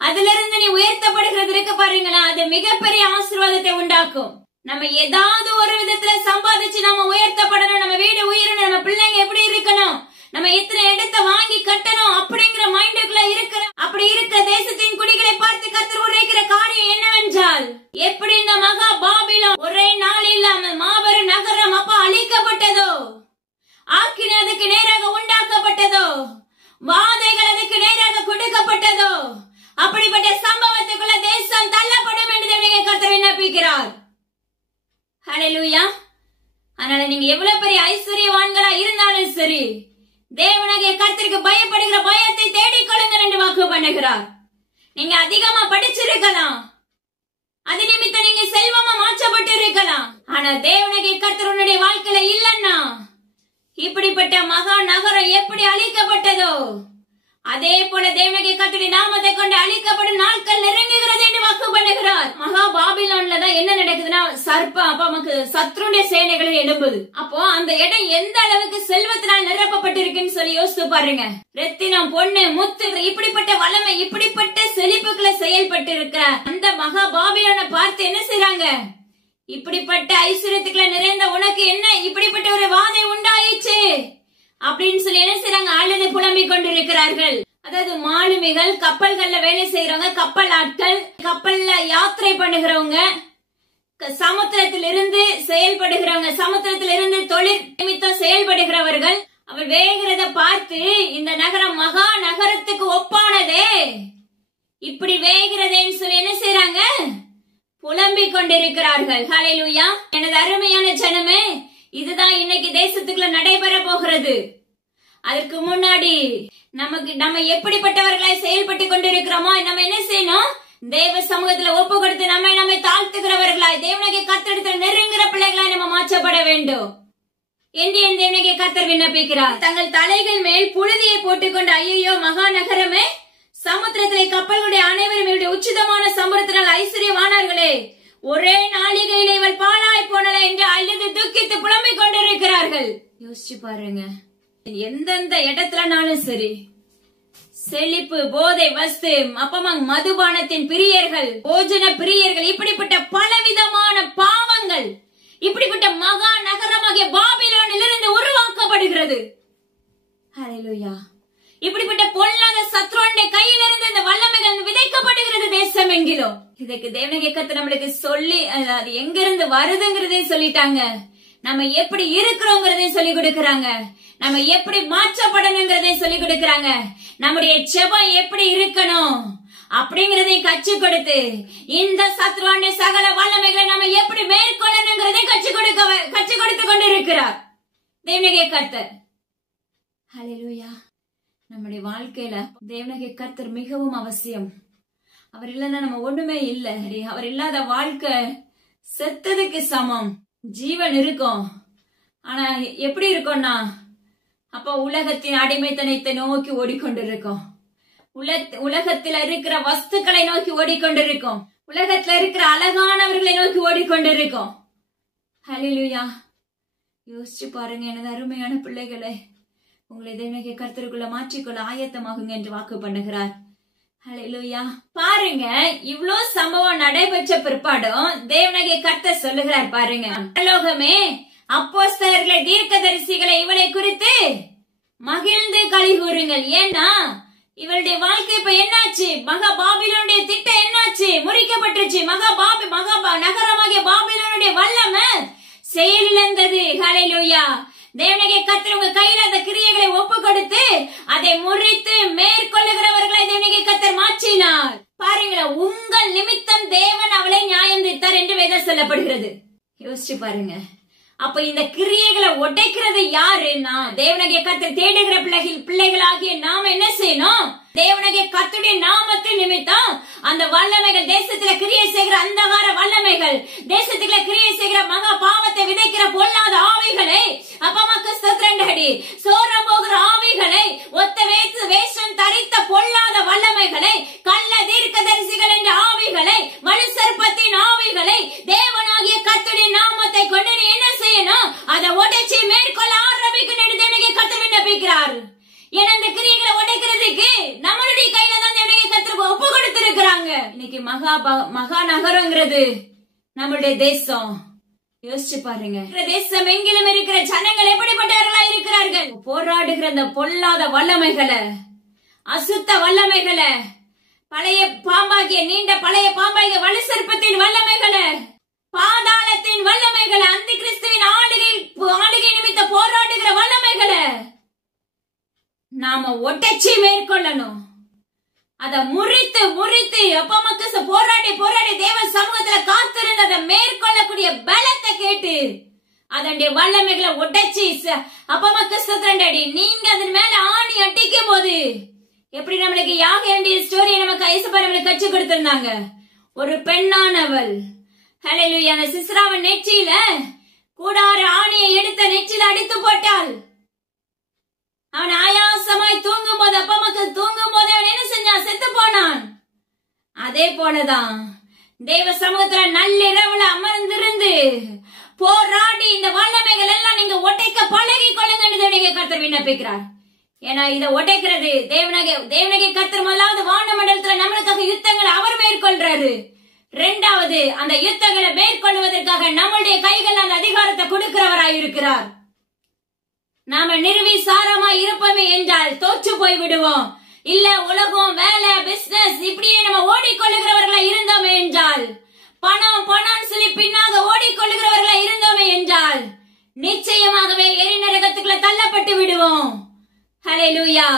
அதிலிருந்து நீ உயர்த்தப்படுகிறது இருக்கு பாருங்களா, அது மிகப்பெரிய ஆசீர்வாதத்தை உண்டாக்கும். நம்ம ஏதாவது ஒரு விதத்துல சம்பாதிச்சு நம்ம உயர்த்தப்படணும், நம்ம வீடு உயரணும், நம்ம பிள்ளைங்க எப்படி இருக்கணும், நம்ம எத்தனை இடத்தை வாங்கி கட்டணும் அப்படிங்கிற மைண்டுக்குள்ள இருக்கிற அப்படி இருக்கிற தேசத்தின் குடிகளை பார்த்து கர்த்தர் உரைக்கிற காரியம் என்னவென்றால், எப்படி இந்த மகா பாபிலோன் ஒரே நாளில் மாபெரும் நகரம் அப்ப அழிக்கப்பட்டதோ, ஆக்கினை அதுக்கு நேராக உண்டாக்கப்பட்டதோ, வாதைகள் அதுக்கு நேராக கொடுக்கப்பட்டதோ, அப்படிப்பட்ட சம்பவத்துக்குள்ள தேசம் தள்ளப்படும் என்று கர்த்தர் விண்ணப்பிக்கிறார். ஹல்லேலூயா. அதனால நீங்க எவ்வளவு பெரிய ஐஸ்வர்யவான்களா இருந்தாலும் சரி, தேவனாகிய கர்த்தருக்கு பயப்படுகிற பயத்தை தேடிக்கொள்ளுங்கள் என்று வாக்கு பண்ணுகிறார். நீங்க அதிகமா படிச்சிருக்கலாம், அது நிமித்தம் நீங்க செல்வமா மாற்றப்பட்டு இருக்கலாம். ஆனா தேவனாகிய கர்த்தர் உன்னுடைய வாழ்க்கையில இல்லன்னா, இப்படிப்பட்ட மகா நகரம் எப்படி அழிக்கப்பட்டதோ அதே போல தேவனாகிய கர்த்தருடைய நாமத்தை கொண்டு அழிக்கப்படும் நாட்கள் நெருங்குகிறது என்று வாக்கு பண்ணுகிறார். மகா பாபிலோன்ல தான் என்ன நடக்குதுன்னா, நமக்கு சத்ருடைய சேனைகளை எழும்புது. அப்போ அந்த இடம் எந்த அளவுக்கு செல்வத்தினால் நிரப்பப்பட்டிருக்குன்னு சொல்லி யோசித்து பாருங்க. ரத்தினம், பொண்ணு, முத்து, இப்படிப்பட்ட வல்லமை, இப்படிப்பட்ட செழிப்புகளை செயல்பட்டு இருக்கிற அந்த மகா பாபிலோனை பார்த்து என்ன செய்றாங்க? இப்படிப்பட்ட ஐஸ்வர்யத்துக்குள்ள நிறைந்த உனக்கு என்ன இப்படிப்பட்ட ஒரு வாதை உண்டாயிற்று அப்படின்னு சொல்லி என்ன செய்றாங்க? அழுது புலம்பிக் கொண்டிருக்கிறார்கள். அதாவது மாலுமிகள், கப்பல்கள்ல வேலை செய்யறவங்க, கப்பல் ஆட்கள், கப்பல்ல யாத்திரை பண்ணுகிறவங்க, சமுத்திரத்திலிருந்து செயல்படுகிறவங்க, சமுத்திரத்திலிருந்து தொழில் நிமித்தம் செயல்படுகிறவர்கள், அவர் வேகிறத பார்த்து இந்த நகரம் மகா நகரத்துக்கு ஒப்பானதே, இப்படி வேகிறதேன்னு சொல்லி என்ன செய்யறாங்க? புலம்பிக் கொண்டிருக்கிறார்கள். ஹல்லேலூயா. எனது அருமையான ஜனமே, இதுதான் இன்னைக்கு தேசத்துக்குள்ள நடைபெற போகிறது. அதற்கு முன்னாடி நம்ம எப்படிப்பட்டவர்களாய் செயல்பட்டு கொண்டிருக்கிறோமோ, நம்ம என்ன செய்யணும்? தேவ சமூகத்துல ஒப்பு கொடுத்து நம்மை தாழ்த்துகிறவர்களாய், தேவனாகிய கர்த்தரிடத்தில் நெருங்குற பிள்ளைகளாய் நம்ம மாற்றப்பட வேண்டும் என்று என் தேவனாகிய கர்த்தர் விண்ணப்பிக்கிறார். தங்கள் தலைகள் மேல் புழுதியை போட்டுக்கொண்டு, ஐயோ மகா நகரமே, சமுத்திரத்திலே கப்பல்களுடைய அனைவரும் இவருடைய உச்சிதமான சம்பளத்தினால் ஐஸ்வர்யவானார்களே, ஒரே நாளிகையிலே இவள் பாழாய் போனல என்று அழுது துக்கித்து புலம்பிக் கொண்டிருக்கிறார்கள். யோசிச்சு பாருங்க, எந்தெந்த இடத்துலனாலும் சரி, செழிப்பு, போதை வஸ்து, மதுபானத்தின் பிரியர்கள், போஜன பிரியர்கள், இப்படிப்பட்ட பலவிதமான பாவங்கள் இப்படிப்பட்ட மகா நகரமாகிய பாபிலோனில் இருந்து உருவாக்கப்படுகிறது. ஹல்லேலூயா. இப்படிப்பட்ட பொல்லாத சத்ருடைய கையிலிருந்து இந்த வல்லமைகள் விதைக்கப்படுகிறது தேசம் என்கிறோம். இதுக்கு தேவனாகிய கர்த்தர் நம்மளுக்கு சொல்லி, அது எங்க இருந்து வருதுங்கிறதையும் சொல்லிட்டாங்க, நம்ம எப்படி இருக்கிறோங்கிறதையும் சொல்லி கொடுக்கறாங்க, நம்ம எப்படி மாற்றப்படணுங்கிறதையும் சொல்லி கொடுக்கறாங்க, நம்முடைய ஜெபம் எப்படி இருக்கணும் அப்படிங்கறதையும் கற்றுக் கொடுத்து, இந்த சத்ருடைய சகல வல்லமைகளை நம்ம எப்படி மேற்கொள்ளணுங்கிறதையும் கற்றுக் கொடுத்து கொண்டு இருக்கிறார் தேவனாகிய கர்த்தர். ஹல்லேலூயா. நம்முடைய வாழ்க்கையில தேவனாகிய கர்த்தர் மிகவும் அவசியம். அவர் இல்லைன்னா நம்ம ஒண்ணுமே இல்ல. அவர் இல்லாத வாழ்க்கை செத்ததுக்கு சமம். ஜீவன் இருக்கும், ஆனா எப்படி இருக்கும்னா, அப்ப உலகத்தின் அடிமைத்தனத்தை நோக்கி ஓடிக்கொண்டிருக்கும், உலகத்துல இருக்கிற வஸ்துக்களை நோக்கி ஓடிக்கொண்டிருக்கும், உலகத்துல இருக்கிற அழகானவர்களை நோக்கி ஓடிக்கொண்டிருக்கும். ஹல்லேலூயா. யோசிச்சு பாருங்க எனது அருமையான பிள்ளைகளை, உங்களை தேவனாகிய கர்த்தருக்குள்ள மாற்றிக்கொள்ள ஆயத்தமாகுங்க என்று வாக்கு பண்ணுகிறார். ஹல்லேலூயா. பாருங்க, இவ்ளோ சம்பவம் நடைபெற்ற பிற்பாடும் தேவனாகிய கர்த்தர் சொல்லுகிறார் பாருங்க, பரலோகமே அப்போஸ்தலர்களை, தீர்க்கதரிசிகளை இவளை குறித்து மகிழ்ந்து களி கூறுங்கள். ஏன்னா இவளுடைய வாழ்க்கை இப்ப என்னாச்சு? மகா பாபிலோனுடைய திட்டம் என்னாச்சு? முறிக்கப்பட்டுச்சு. நகரமாகிய பாபிலோனுடைய வல்லமை செயலிழந்தது. ஹல்லேலூயா. தேவனாகிய கர்த்தர் உங்க கையில அந்த கிரியைகளை ஒப்பு கொடுத்து அதை முறித்து மேற்கொள்ளுகிறவர்களை தேவனாகிய கர்த்தர் மாற்றினார். பாருங்களேன், உங்கள் நிமித்தம் தேவன் அவளை நியாயம் தீர்த்தார் என்று வேதம் சொல்லப்படுகிறது. யோசிச்சு பாருங்க. அப்ப இந்த கிரியைகளை உடைக்கிறது யாருன்னா தேவனாகிய கர்த்தர் தேடுகிற பிள்ளைகளாகிய நாம என்ன செய்யணும்? தேவனாகிய கர்த்தருடைய நாமத்தின் நிமித்தம் அந்த வல்லமைகள், தேசத்துல கிரியை செய்கிற அந்தகார வல்லமைகள், தேசத்துக்குள்ள கிரியை செய்கிற மகா பாவத்தை விதைக்கிற பொல்லாத ஆவிகளை, அப்பமாக்கு ஸ்தோத்திரண்டடி, சோரம் போகிற ஆவிகளை, ஒத்த வேஷம் தரித்த பொல்லாத வல்லமைகளை, கள்ள தீர்க்கதரிசிகள் என்ற ஆவிகளை, வலு சர்ப்பத்தின் ஆவிகளை தேவனாகிய கர்த்தருடைய நாமத்தை கொண்டு நீ என்ன செய்யணும்? அதை உடைச்சி மேற்கொள்ள ஆரம்பிக்கணும் தேவனாகிய கர்த்தர் விண்ணப்பிக்கிறார். ஏன்னா இந்த கிரியைகளை உடைக்கிறதுக்கு நம்மளுடைய கையில தான் தேவனாகிய கர்த்தருக்கு ஒப்பு கொடுத்திருக்கிறாங்க. இன்னைக்கு மகா நகரங்கிறது நம்மளுடைய தேசம். யோசிச்சு பாருங்க, தேசம் எங்கிலும் இருக்கிற ஜனங்கள் எப்படிப்பட்டவர்களா இருக்கிறார்கள்? போராடுகிற அந்த பொல்லாத வல்லமைகளை, அசுத்த வல்லமைகளை, பழைய பாம்பாகிய நீண்ட பழைய பாம்பாகிய வலு சர்ப்பத்தின் வல்லமைகளை, பாதாளத்தின் வல்லமைகளை, அந்த கிறிஸ்துவின் ஆளுகை நிமித்த போராடுகிற வல்லமைகளை நாம ஒட்டச்சி மேற்கொள்ளணும். அத முறித்து அப்பமக்கு போராடி தேவ சமூகத்துல காத்திருந்து அதை மேற்கொள்ளக்கூடிய பலத்தை கேட்டு அதனுடைய வல்லமைகளை ஒட்டச்சி அப்பமக்கு சுத்திரண்டடி. நீங்க அதன் மேல ஆணி அட்டிக்கும் போது எப்படி நம்மளுக்கு யாகேண்டிய ஸ்டோரி நமக்கு ஐசப்பரவனுக்கு கட்சி கொடுத்திருந்தாங்க. ஒரு பெண்ணானவள் ஹல்லேலூயா அந்த சிஸ்ராவின் நெற்றியில கூடார ஆணியை எடுத்த நெற்றியில அடித்து போட்டாள். அவன் ஆயாசமாய் தூங்கும் போது, அப்பமக்கு தூங்கும் போது அவன் என்ன செஞ்சான்? செத்து போனான். அதே போலதான் தெய்வ சமூகத்துல நள்ளிரவுல அமர்ந்திருந்து போராடி இந்த வல்லமைகள் எல்லாம் நீங்க ஒட்டைக்க பழகி கொள்ளுங்க கர்த்தர் விண்ணப்பிக்கிறார். ஏன்னா இதை ஒட்டைக்கிறது தேவனாகிய கர்த்தர் முதலாவது வானமண்டலத்துல நம்மளுக்காக யுத்தங்களை அவர் மேற்கொள்றாரு. இரண்டாவது அந்த யுத்தங்களை மேற்கொள்வதற்காக நம்மளுடைய கைகள் அந்த அதிகாரத்தை கொடுக்கிறவராயிருக்கிறார். நாம நிர்விசாரமாய் இருப்போமே என்றால் தோற்று போய் விடுவோம். இல்ல உலகம், வேலை, பிசினஸ் இப்படியே நம்ம ஓடிக்கொள்ளுகிறவர்களா இருந்தோமே என்றால், பணம் சொல்லி பின்னாக ஓடிக்கொள்ளுகிறவர்களா இருந்தோமே என்றால் நிச்சயமாகவே எரிநரகத்துக்குள்ள தள்ளப்பட்டு விடுவோம். ஹல்லேலூயா.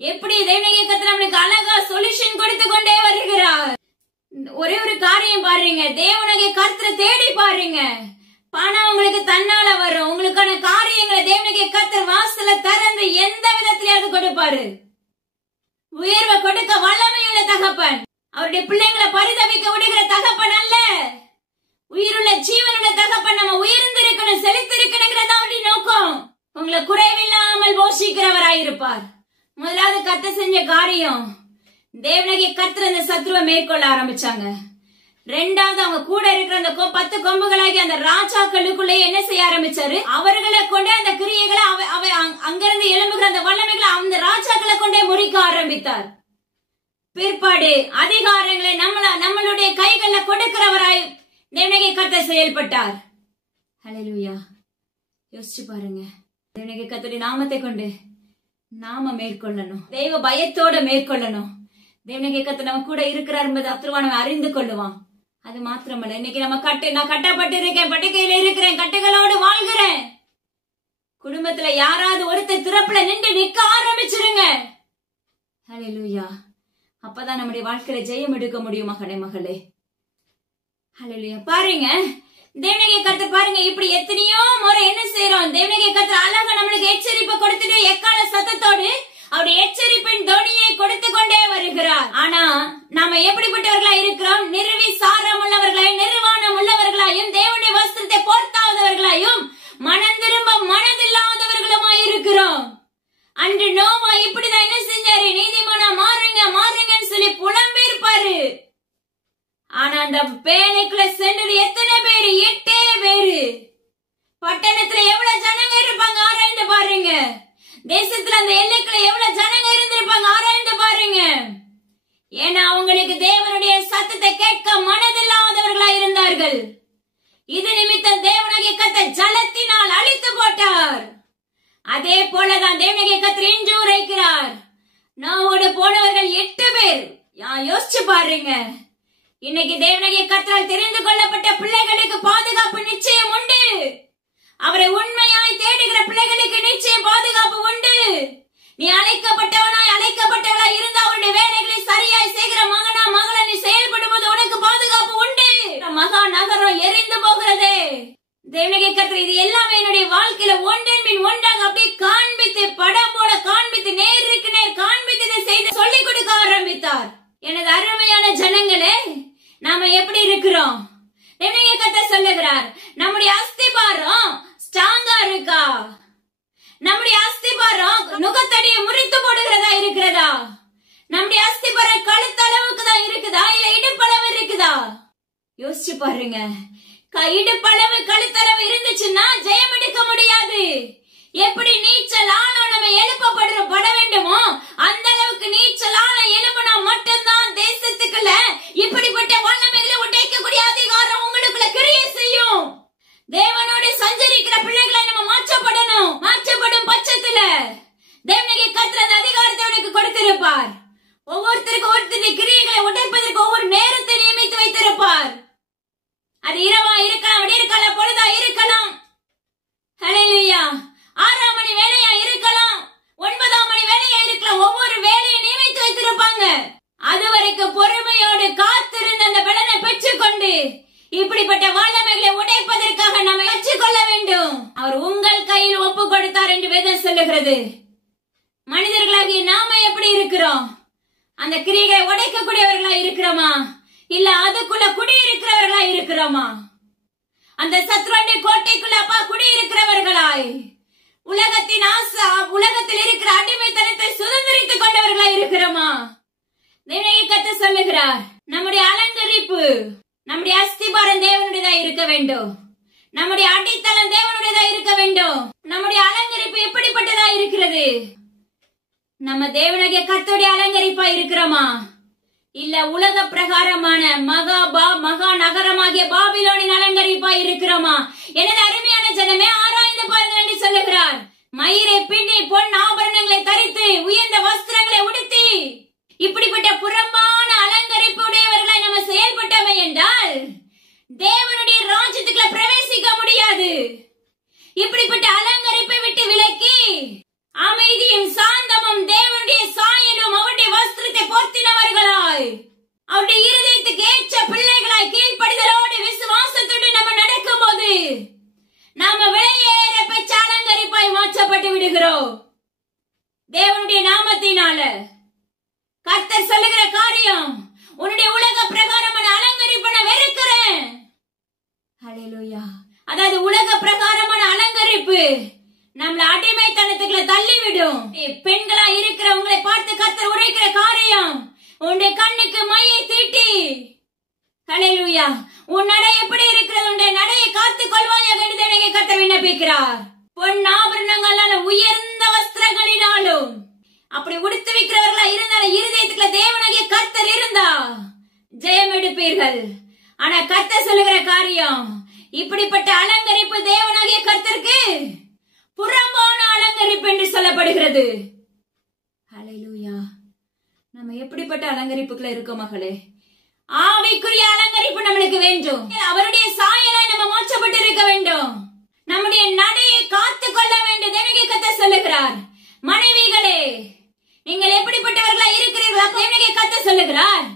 எப்படி தேவனாகிய கர்த்தர் நம்மளுக்கு அழகா சொல்யூஷன் கொடுத்து கொண்டே வருகிறார். ஒரே ஒரு காரியம் பாருங்க, தேவனாகிய கர்த்தரை தேடி பாருங்க. பணம் உங்களுக்கு தன்னால வரும். உங்களுக்கான காரியங்களை தேவனாகிய கர்த்தர் வாசல திறந்து எந்த விதத்திலேயாவது கொடுப்பாரு. உயர்வை கொடுக்க வல்லமையுள்ள தகப்பன். அவருடைய பிள்ளைங்களை பரிதவிக்க விடுகிற தகப்பன் அல்ல. உயிருள்ள ஜீவனுள்ள தகப்பன். நம்ம உயர்ந்திருக்கணும், செழித்திருக்கணுங்கிறத அவருடைய நோக்கம். உங்களை குறைவில்லாமல் போஷிக்கிறவராயிருப்பார். முதலாவது கர்த்தர் செஞ்ச காரியம், தேவனாகிய கர்த்தர் அந்த சத்ருவை மேற்கொள்ள ஆரம்பிச்சாங்க. ரெண்டாவது அவங்க கூட இருக்கிற அந்த 10 கொம்புகளாகி அந்த ராஜாக்களுக்குள்ளே என்ன செய்ய ஆரம்பிச்சாரு? அவர்களை கொண்டே அந்த கிரியைகளை அங்கிருந்து எழும்புகிற அந்த வல்லமைகளை அந்த ராஜாக்களை கொண்டே முறிக்க ஆரம்பித்தார். பிற்பாடு அதிகாரங்களை நம்மளுடைய கைகள்ல கொடுக்கிறவராய் தேவனாகிய கர்த்தர் செயல்பட்டார். ஹல்லேலூயா. யோசிச்சு பாருங்க, தேவனாகிய கர்த்தருடைய நாமத்தை கொண்டு நாம மேற்கொள்ளணும். தெய்வ பயத்தோட மேற்கொள்ளணும். தேவனாகிய கர்த்தர் நம்ம கூட இருக்கிறார் என்பதை அத்துருவானவன் அறிந்து கொள்ளுவான். அது மாத்திரமல்ல, இன்னைக்கு நான் கட்டப்பட்டு இருக்கேன், படுக்கையில இருக்கிறேன், கட்டுகளோடு வாழ்கிறேன். குடும்பத்துல யாராவது ஒருத்தர் திறப்புல நிக்க ஆரம்பிச்சிருங்க. ஹல்லேலூயா. அப்பதான் நம்முடைய வாழ்க்கையில ஜெயம் எடுக்க முடியும் மகனே, மகளே. ஹல்லேலூயா. பாருங்க, தேவனாகிய கர்த்தர் பாருங்க, இப்படி எத்தனையோ முறை என்ன செய்யறோம்? தேவனாகிய கர்த்தர் அழகா நம்மளுக்கு எச்சரிப்பை கொடுத்துட்டு எக்கால சத்தத்தோடு அவருடைய எச்சரிப்பின் தொனியை கொடுத்து கொண்டே வருகிறார். ஆனா நாம எப்படிப்பட்டவர்களா இருக்கிறோம்? நிர்விசாரம் உள்ளவர்களாயும், நிர்வாணம் உள்ளவர்களாயும், தேவனுடைய வஸ்திரத்தை போர்த்தாதவர்களாயும், மனம் திரும்ப மனதில்லாதவர்களுமாய் இருக்கிறோம். அன்று நோவா இப்படிதான் என்ன செஞ்சாரு? நீதிமானா மாறுங்கன்னு சொல்லி புலம்பி இருப்பாரு. ஆனா அந்த பேழைக்குள்ள சென்றது எத்தனை பேரு? 8 பேரு. பட்டணத்துல எவ்வளவு ஜனங்க இருப்பாங்க ஆராய்ந்து பாருங்க. தேசத்துல அந்த எல்லைக்குள்ள எவ்வளவு ஜனங்க இருந்திருப்பாங்க ஆராய்ந்து பாருங்க. ஏன்னா அவங்களுக்கு தேவனுடைய சத்தத்தை கேட்க மனதில்லாதவர்களா இருந்தார்கள். இது நிமித்தம் தேவனாகிய கர்த்தர் ஜலத்தினால் அழித்து போட்டார். அதே போலதான் தேவனாகிய கர்த்தர் இன்று உரைக்கிறார். நோவோடு போனவர்கள் 8 பேர். யோசிச்சு பாருங்க. இன்னைக்கு தேவனாகிய கர்த்தரால் தெரிந்து கொள்ளப்பட்ட பிள்ளைகளுக்கு பாதுகாப்பு நிச்சயம் உண்டு. அவரை உண்மையாய் தேடுகிற பிள்ளைகளுக்கு நிச்சயம் பாதுகாப்பு உண்டு. நீ அழைக்கப்பட்டவனாய் அழைக்கப்பட்டவளாய் இருந்தா அவருடைய வேலைகளை சரியாய் செய்கிற மகனா மகளா நீ செயல்படும் போது உனக்கு பாதுகாப்பு உண்டு. மகா நகரம் எரிந்து போகிறது. தேவனாகிய கர்த்தர் இது எல்லாமே என்னுடைய வாழ்க்கையில ஒன்றின் பின் ஒன்றாக அப்படியே காண்பித்து, படம் போல காண்பித்து, நேருக்கு நேர் காண்பித்து செய்து சொல்லிக் கொடுக்க ஆரம்பித்தார். எனது அருமையான ஜனங்களே, நாம எப்படி இருக்கிறோம்? தேவனாகிய கர்த்தர் சொல்லுகிறார், நம்முடைய அஸ்திபாரம் ஸ்ட்ராங்கா இருக்கா? நம்முடைய அஸ்திபாரம் நுகத்தடியை முறித்து போடுகிறதா இருக்கிறதா? நம்முடைய அஸ்திபாரம் கழுத்தளவுக்கு தான் இருக்குதா, இல்ல இடுப்பளவு இருக்குதா? யோசிச்சு பாருங்க. இடுப்பளவு கழுத்தளவு இருந்துச்சுன்னா ஜெயம் எடுக்க முடியாது. எப்படி நீச்சல் ஆழம் நம்ம எழுப்பப்பட வேண்டுமோ அந்த அளவுக்கு நீச்சல் ஆழம் எழுப்பினா மட்டும்தான் தேசத்துக்குள்ள இப்படிப்பட்ட வல்லமைகளை உடைக்கக்கூடிய அதிகாரம் உங்களுக்குள்ள கிரியை செய்யும். தேவனோடு சஞ்சரிக்கிற பிள்ளைகளை நம்ம மாற்றப்படணும். மாற்றப்படும் பட்சத்துல தேவனாகிய கர்த்தர் அந்த அதிகாரத்தை உனக்கு கொடுத்திருப்பார். ஒவ்வொருத்தருக்கு ஒவ்வொருத்தருடைய கிரியைகளை உடைப்பதற்கு ஒவ்வொரு நேரத்தை நியமித்து வைத்திருப்பார். அது இரவா இருக்கலாம், விடியற்கால பொழுதா இருக்கலாம், ஹல்லேலூயா, 6ஆம் மணி வேலையா இருக்கலாம், 9ஆம் மணி வேலையா இருக்கலாம். ஒவ்வொரு வேலையை நியமித்து வைத்திருப்பாங்க. அதுவரைக்கும் பொறுமையோடு காத்திருந்து அந்த பலனை பெற்றுக்கொண்டு இப்படிப்பட்ட வல்லமைகளை உடைப்பதற்காக நம்ம வச்சுக்கொள்ள வேண்டும். அவர் உங்கள் கையில் ஒப்பு கொடுத்தார் என்று வேதம் சொல்லுகிறது. மனிதர்களாகிய நாம எப்படி இருக்கிறோம்? அந்த கிரியைகளை உடைக்கக்கூடியவர்களா இருக்கிறோமா, இல்ல அதுக்குள்ள குடியிருக்கிறவர்களா இருக்கிறோமா? அந்த சத்ருடைய கோட்டைக்குள்ள அப்பா குடியிருக்கிறவர்களாய் உலகத்தின் ஆசை, உலகத்தில் இருக்கிற அடிமைத்தனத்தை சுதந்திரித்துக் கொண்டவர்களா இருக்கிறோமா? தேவனாகிய கர்த்தர் சொல்லுகிறார், நம்முடைய அலங்கரிப்பு, நம்முடைய அஸ்திபாரம் தேவனுடையதா இருக்க வேண்டும். நம்முடைய அடித்தளம் தேவனுடையதா இருக்க வேண்டும். நம்முடைய அலங்கரிப்பு எப்படிப்பட்டதா இருக்கிறது? நம்ம தேவனாகிய கர்த்தருடைய அலங்கரிப்பா இருக்கிறோமா, இல்ல உலக பிரகாரமான மகா நகரமாகிய பாபிலோனின் அலங்கரிப்பா இருக்கிறோமா? எனது அருமையான ஜனமே, ஆராய்ந்து பாருங்கள் என்று சொல்லுகிறார். மயிரை பின்னி பொன் ஆபரணங்களை தரித்து உயர்ந்த வஸ்திரங்களை உடுத்தி இப்படிப்பட்ட புறம்பான அலங்கரிப்பு உடையவர்களாய் நம்ம செயல்பட்டோமே என்றால் தேவனுடைய ராஜ்யத்துக்குள்ள பிரவேசிக்க முடியாது. இப்படிப்பட்ட அலங்கரிப்பை விட்டு விலக்கி அமைதியும் சாந்தமும் தேவனுடைய சாயலும் அவருடைய வஸ்திரத்தை போர்த்தினவர்களாய் அவருடைய இருதயத்துக்கு ஏற்ற பிள்ளைகளாய் கீழ்ப்படிதலோடு விசுவாசத்தோடு நம்ம நடக்கும் போது நாம வெளியேற பெற்ற அலங்கரிப்பாய் மாற்றப்பட்டு விடுகிறோம். தேவனுடைய நாமத்தினால கர்த்தர் சொல்லுகிற காரியம், உன்னுடைய உலக பிரகாரமான அலங்கரிப்பை நான் வெறுக்கிறேன். ஹல்லேலூயா. அதாவது உலக பிரகாரமான அலங்கரிப்பு நம்மள அடிமைத்தனத்துக்குள்ள தள்ளிவிடும். பெண்களா இருக்கிற உங்களை பார்த்து கர்த்தர் உரைக்கிற காரியம், உன்னுடைய கண்ணுக்கு மையை தீட்டி, ஹல்லேலூயா, உன் நடை எப்படி இருக்கிறது, உன்னுடைய நடையை காத்துக் கொள்வாயாக என்று தேவனாகிய கர்த்தர் விண்ணப்பிக்கிறார். பொன் ஆபரணங்களால உயர்ந்த வஸ்திரங்களினாலும் அப்படி உடுத்து வைக்கிறவர்களா இருந்தாலும் இருதயத்துக்குள்ள தேவனாகிய கர்த்தர் இருந்தா ஜெயம் எடுப்பீர்கள். ஆனா கர்த்தர் சொல்லுகிற காரியம், இப்படிப்பட்ட அலங்கரிப்பு தேவனாகிய கர்த்தருக்கு புறம்பான அலங்கரிப்பு என்று சொல்லப்படுகிறது. ஹல்லேலூயா. நம்ம எப்படிப்பட்ட அலங்கரிப்புக்குள்ள இருக்கோம் மகளே? ஆவிக்குரிய அலங்கரிப்பு நம்மளுக்கு வேண்டும். அவருடைய சாயலாய் நம்ம மாற்றப்பட்டு இருக்க வேண்டும். நம்முடைய நடையை காத்துக் கொள்ள வேண்டும். தேவனாகிய கர்த்தர் சொல்லுகிறார், மனைவிகளே நீங்கள் எப்படிப்பட்டவர்களா இருக்கிறீர்களா? தேவனாகிய கர்த்தர் சொல்லுகிறார்,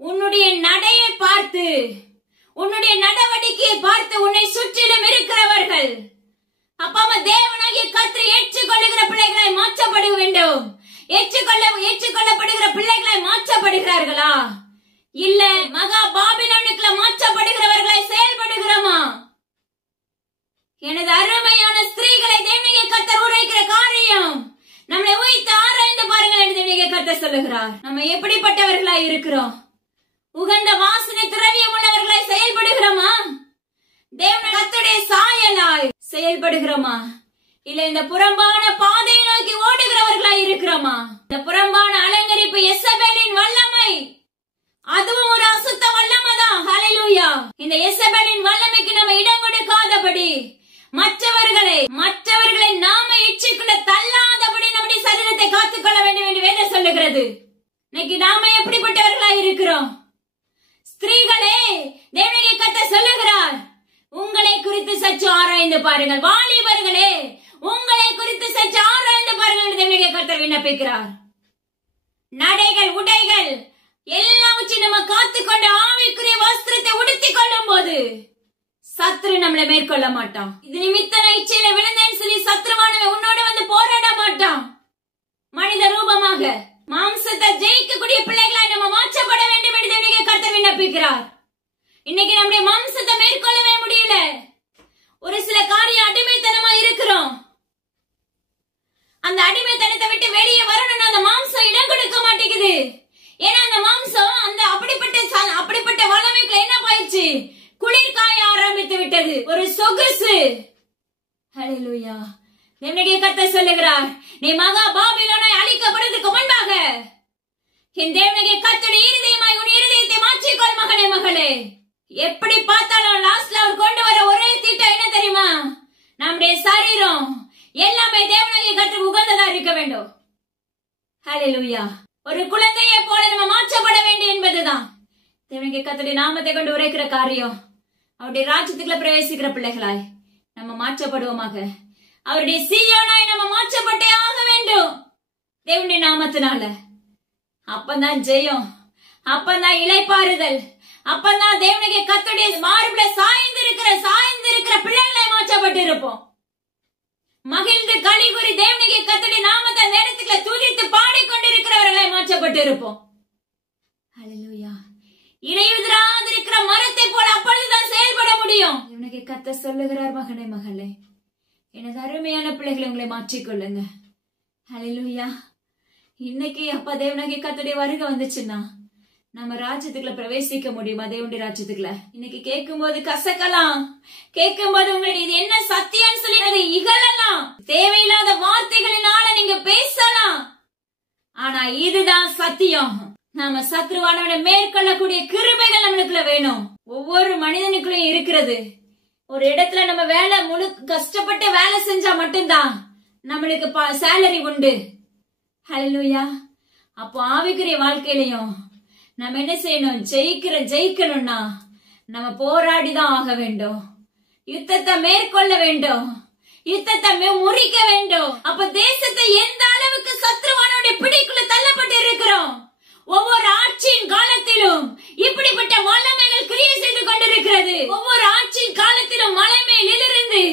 உன்னுடைய நடையை பார்த்து, உன்னுடைய நடவடிக்கையை பார்த்து உன்னை சுற்றிலும் இருக்கிறவர்கள் அப்பா தேவனாகிய கர்த்தர் ஏற்றுக்கொள்ளுகிற பிள்ளைகளாய் மாற்றப்பட வேண்டும். ஏற்றுக்கொள்ளப்படுகிற பிள்ளைகளாய் மாற்றப்படுகிறார்களா, இல்ல மகா பாபிலோனுக்குள்ள மாற்றப்படுகிறவர்களாய் செயல்படுகிறோமா? எனது அருமையான ஸ்திரீகளை தேவனாகிய கர்த்தர் உரைக்கிற காரியம், நம்மளை உயிர்த்து ஆராய்ந்து பாருங்கள் என்று தேவனாகிய கர்த்தர் சொல்லுகிறார். நம்ம எப்படிப்பட்டவர்களாய் இருக்கிறோம்? உகந்த வாசனை திரவியம் உள்ளவர்களாய் செயல்படுகிறோமா? தேவன் கர்த்தருடைய சாயலாய் செயல்படுகிறோமா, இல்ல இந்த புறம்பான பாதையை நோக்கி ஓடுகிறவர்களாய் இருக்கிறோமா? இந்த புறம்பான அலங்கரிப்பு எசபேலின் வல்லமை, அதுவும் ஒரு அசுத்த வல்லமை தான். ஹல்லேலூயா. இந்த எசபேலின் வல்லமைக்கு நம்ம இடம் கொடுக்காதபடி, மற்றவர்களை நாம இச்சைக்குள்ள தள்ளாதபடி நம்முடைய சரீரத்தை காத்துக்கொள்ள வேண்டும் என்று வேதம் சொல்லுகிறது. இருக்கிறது. இன்னைக்கு நாம எப்படிப்பட்டவர்களா இருக்கிறோம்? ஸ்திரீகளே, தேவனுடைய கர்த்தர் சொல்லுகிறார், உங்களை குறித்து சற்று ஆராய்ந்து பாருங்கள். வாலிபர்களே, உங்களை குறித்து சற்று ஆராய்ந்து பாருங்கள் தேவனுடைய கர்த்தர் விண்ணப்பிக்கிறார். நடைகள், உடைகள் எல்லாவற்றையும் நம்ம காத்துக்கொண்டு ஆவிக்குரிய வஸ்திரத்தை உடுத்திக் கொள்ளும் போது சத்ரு நம்மளை மேற்கொள்ள மாட்டான். இது நிமித்த நான் இச்சையில விழுந்தேன்னு சொல்லி சத்ருவானவன் உன்னோட வந்து போராட மாட்டான். மனித ரூபமாக மாம்சத்தை ஜெயிக்கக்கூடிய பிள்ளைகளாய் நம்ம மாற்றப்பட வேண்டும் என்று தேவனுடைய கர்த்தர் விண்ணப்பிக்கிறார். இன்னைக்கு நம்முடைய மாம்சத்தை மேற்கொள்ளவே முடியல. ஒரு சில காரிய அடிமைத்தனமா இருக்கிறோம். அந்த அடிமைத்தனத்தை விட்டு வெளியே வரணும்னு அந்த மாம்சம் இடம் கொடுக்க மாட்டேங்குது. ஏன்னா அந்த மாம்சம் அந்த அப்படிப்பட்ட வல்லமைக்குள்ள என்ன போயிடுச்சு? குளிர்காய ஆரம்பித்து விட்டது. ஒரு சொகுசு. ஹல்லேலூயா. தேவனுடைய கர்த்தர் சொல்லுகிறார், நீ மகா பாபிலோனை அழிக்கப்படுவதற்கு முன்பாக என் தேவனுடைய கர்த்தருடைய இருதயமாய் உன் இருதயத்தை மாற்றிக்கொள் மகனே, மகளே. எப்படி பார்த்தாலும் லாஸ்ட்ல அவர் கொண்டு வர ஒரே திட்டம் என்ன தெரியுமா? நம்முடைய சரீரம் எல்லாமே தேவனுடைய கர்த்தருக்கு உகந்ததா இருக்க வேண்டும். ஹல்லேலூயா. ஒரு குழந்தையை போல நம்ம மாற்றப்பட வேண்டும் என்பதுதான் தேவனுடைய கர்த்தருடைய நாமத்தை கொண்டு உரைக்கிற காரியம். அவருடைய ராஜ்யத்துக்குள்ள பிரவேசிக்கிற பிள்ளைகளாய் நம்ம மாற்றப்படுவோமாக. அவருடைய சீயோனாய் நம்ம மாற்றப்பட்டே ஆக வேண்டும் தேவனுடைய நாமத்தினால. அப்பதான் ஜெயம், அப்பதான் இளைப்பாறுதல், அப்பதான் தேவனுடைய கர்த்தருடைய மார்புல சாய்ந்து இருக்கிற பிள்ளைகளாய் மாற்றப்பட்டு இருப்போம். மகிழ்ந்து களிகூறி தேவனுடைய கர்த்தருடைய நாமத்தை நேரத்துக்குள்ள துதித்து பாடிக்கொண்டிருக்கிறவர்களாய் மாற்றப்பட்டு இருப்போம். ஹல்லேலூயா. இலையுதிராதிருக்கிற மரத்தை போல அப்பொழுதுதான் செயல்பட முடியும். தேவனுடைய கர்த்தர் சொல்லுகிறார், மகனே, மகளே, எனது அருமையான பிள்ளைகளை உங்களை மாற்றிக்கொள்ளுங்க. ஹல்லேலூயா. இன்னைக்கு அப்பா தேவனுடைய கர்த்தருடைய வருகை வந்துச்சுன்னா நம்ம ராஜ்யத்துக்குள்ள பிரவேசிக்க முடியுமா? தேவனுடைய ராஜ்யத்துக்குள்ள இன்னைக்கு கேட்கும் போது கசக்கலாம், கேட்கும் போது உங்களுடைய இது என்ன சத்தியம் சொல்லி அதை இகழலாம், தேவையில்லாத வார்த்தைகளினால நீங்க பேசலாம். ஆனா இதுதான் சத்தியம். நாம சத்ருவானவனை மேற்கொள்ளக்கூடிய கிருபைகள் நம்மளுக்குள்ள வேணும். ஒவ்வொரு மனிதனுக்குள்ளயும் இருக்கிறது. ஒரு இடத்துல நம்ம வேலை கஷ்டப்பட்டு வேலை செஞ்சா மட்டும்தான் நம்மளுக்கு சேலரி உண்டு. ஹல்லேலூயா. அப்போ ஆவிக்குரிய வாழ்க்கையிலையும் நம்ம என்ன செய்யணும்? ஜெயிக்கணும்னா நம்ம போராடிதான் ஆக வேண்டும். யுத்தத்தை மேற்கொள்ள வேண்டும், யுத்தத்தை முறிக்க வேண்டும். அப்ப தேசத்தை எந்த அளவுக்கு சத்ருவானுடைய பிடிக்குள்ள தள்ளப்பட்டு இருக்கிறோம். ஒவ்வொரு ஆட்சியின் காலத்திலும் இப்படிப்பட்ட வல்லமைகள் கிரியை செய்து கொண்டிருக்கிறது. ஒவ்வொரு ஆட்சியின் காலத்திலும் மலை மேலிருந்து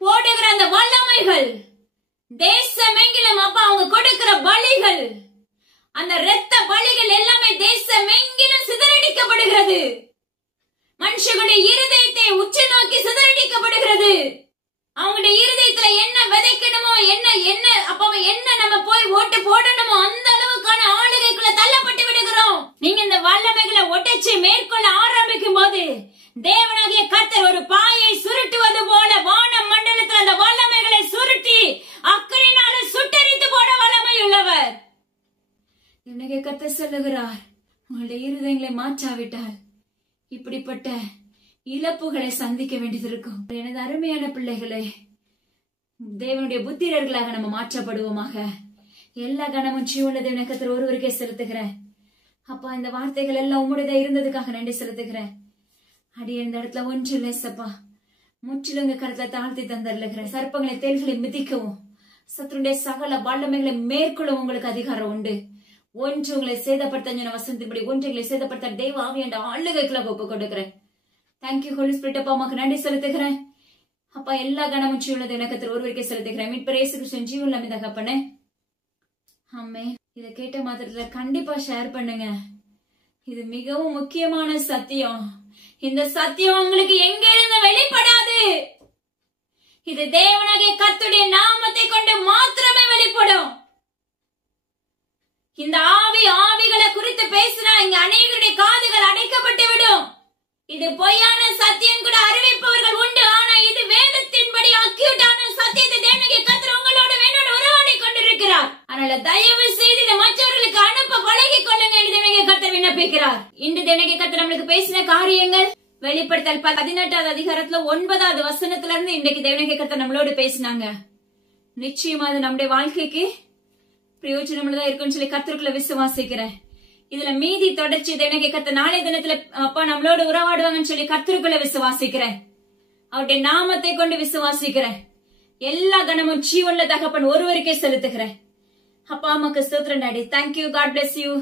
போடுகிற அந்த வல்லமைகள் தேசமெங்கிலும் அப்பா அவங்க கொடுக்கிற பலிகள், அந்த இரத்த பலிகள் எல்லாமே தேசமெங்கிலும் சிதறடிக்கப்படுகிறது. மனுஷங்களுடைய இருதயத்தை உற்று நோக்கி சிதறடிக்கப்படுகிறது. அவங்களுடைய இருதயத்துல என்ன விதைக்கணுமோ, என்ன நம்ம போய் ஓட்டு போடணுமோ அந்த அளவுக்கான ஆளுகைக்குள்ள தள்ளப்பட்டு விடுகிறோம். நீங்க இந்த வல்லமைகளை ஒட்டச்சு மேற்கொள்ள ஆரம்பிக்கும் போது தேவனாகிய கர்த்தர் ஒரு பாயை சுருட்டுவது போல வான மண்டலத்தில் அந்த வல்லமைகளை சுருட்டி அக்கறையினால சுட்டரித்து போட வல்லமை உள்ளவர். என்னைய கர்த்தர் சொல்லுகிறார், உங்களுடைய இருதயங்களை மாற்றாவிட்டால் இப்படிப்பட்ட இழப்புகளை சந்திக்க வேண்டியது இருக்கும். எனது அருமையான பிள்ளைகளே, தேவனுடைய புத்திரர்களாக நம்ம மாற்றப்படுவோமாக. எல்லா கனமும் ஜீவனுள்ள தேவனை கர்த்தர் ஒருவருக்கே செலுத்துகிறேன். அப்பா, இந்த வார்த்தைகள் எல்லாம் உம்முடையதா இருந்ததுக்காக நன்றி செலுத்துகிறேன். அடி இந்த இடத்துல ஒன்று இல்லப்பா, முற்றிலும் உங்க கருத்தை தாழ்த்தி தந்தருகிறேன். சர்ப்பங்களை தேள்களை மிதிக்கவும் சத்துருடைய சகல வல்லமைகளை மேற்கொள்ளவும் உங்களுக்கு அதிகாரம் உண்டு. ஒன்று உங்களை சேதப்படுத்த வசனத்தின்படி ஒன்றுகளை சேதப்படுத்த தெய்வ ஆவியாண்ட ஆளுகைக்குள்ள ஒப்பு கொடுக்கிறேன். Thank you holy spirit. அப்பா, உமக்கு நன்றி செலுத்துகிறேன். அப்பா, எல்லா கனமும் ஜீவனுள்ள எனக்கு ஒருவருக்கே செலுத்துகிறேன். மீட்பர் இயேசு கிறிஸ்துவின் ஜீவனுள்ள மீது தகப்பனே, ஆமென். இதை கேட்ட மாத்திரத்துல கண்டிப்பா ஷேர் பண்ணுங்க. இது மிகவும் முக்கியமான சத்தியம். இந்த சத்தியம் உங்களுக்கு எங்க இருந்து வெளிப்படாது. இது தேவனாகிய கர்த்தருடைய நாமத்தை கொண்டு மாத்திரமே வெளிப்படும். இந்த ஆவிகளை குறித்து பேசினா இங்க அநேகருடைய காதுகள் அடைக்கப்பட்டு விடும். இது பொய்யான சத்தியம் கூட அறிவிப்பவர்கள் உண்டு. ஆனா இது வேதத்தின்படி அக்யூட்டான சத்தியத்தை தேவனாகிய கர்த்தர் உங்களோட வேணோட உறவாடி கொண்டிருக்கிறார். அதனால தயவு செய்து இதை மற்றவர்களுக்கு அனுப்ப பழகிக் கொள்ளுங்க என்று தேவனாகிய கர்த்தர் விண்ணப்பிக்கிறார். இன்று தேவனாகிய கர்த்தர் நம்மளுக்கு பேசின காரியங்கள் வெளிப்படுத்தல் 18வது அதிகாரத்துல 9வது வசனத்துல இருந்து இன்றைக்கு தேவனாகிய கர்த்தர் நம்மளோடு பேசினாங்க. நிச்சயமா அது நம்முடைய வாழ்க்கைக்கு பிரயோஜனமுள்ளதா இருக்குன்னு சொல்லி கர்த்தருக்குள்ள விசுவாசிக்கிறேன். இதுல மீதி தொடர்ச்சி எனக்கு கர்த்தர் நாளை தினத்துல அப்பா நம்மளோட உறவாடுவாங்கன்னு சொல்லி கர்த்தருக்குள்ள விசுவாசிக்கிறேன். அவருடைய நாமத்தை கொண்டு விசுவாசிக்கிறேன். எல்லா கணமும் ஜீவன்ல தகப்பன் ஒருவருக்கே செலுத்துகிறேன். அப்பா அம்மாக்கு ஸ்தோத்திரம் daddy. Thank you. God bless you.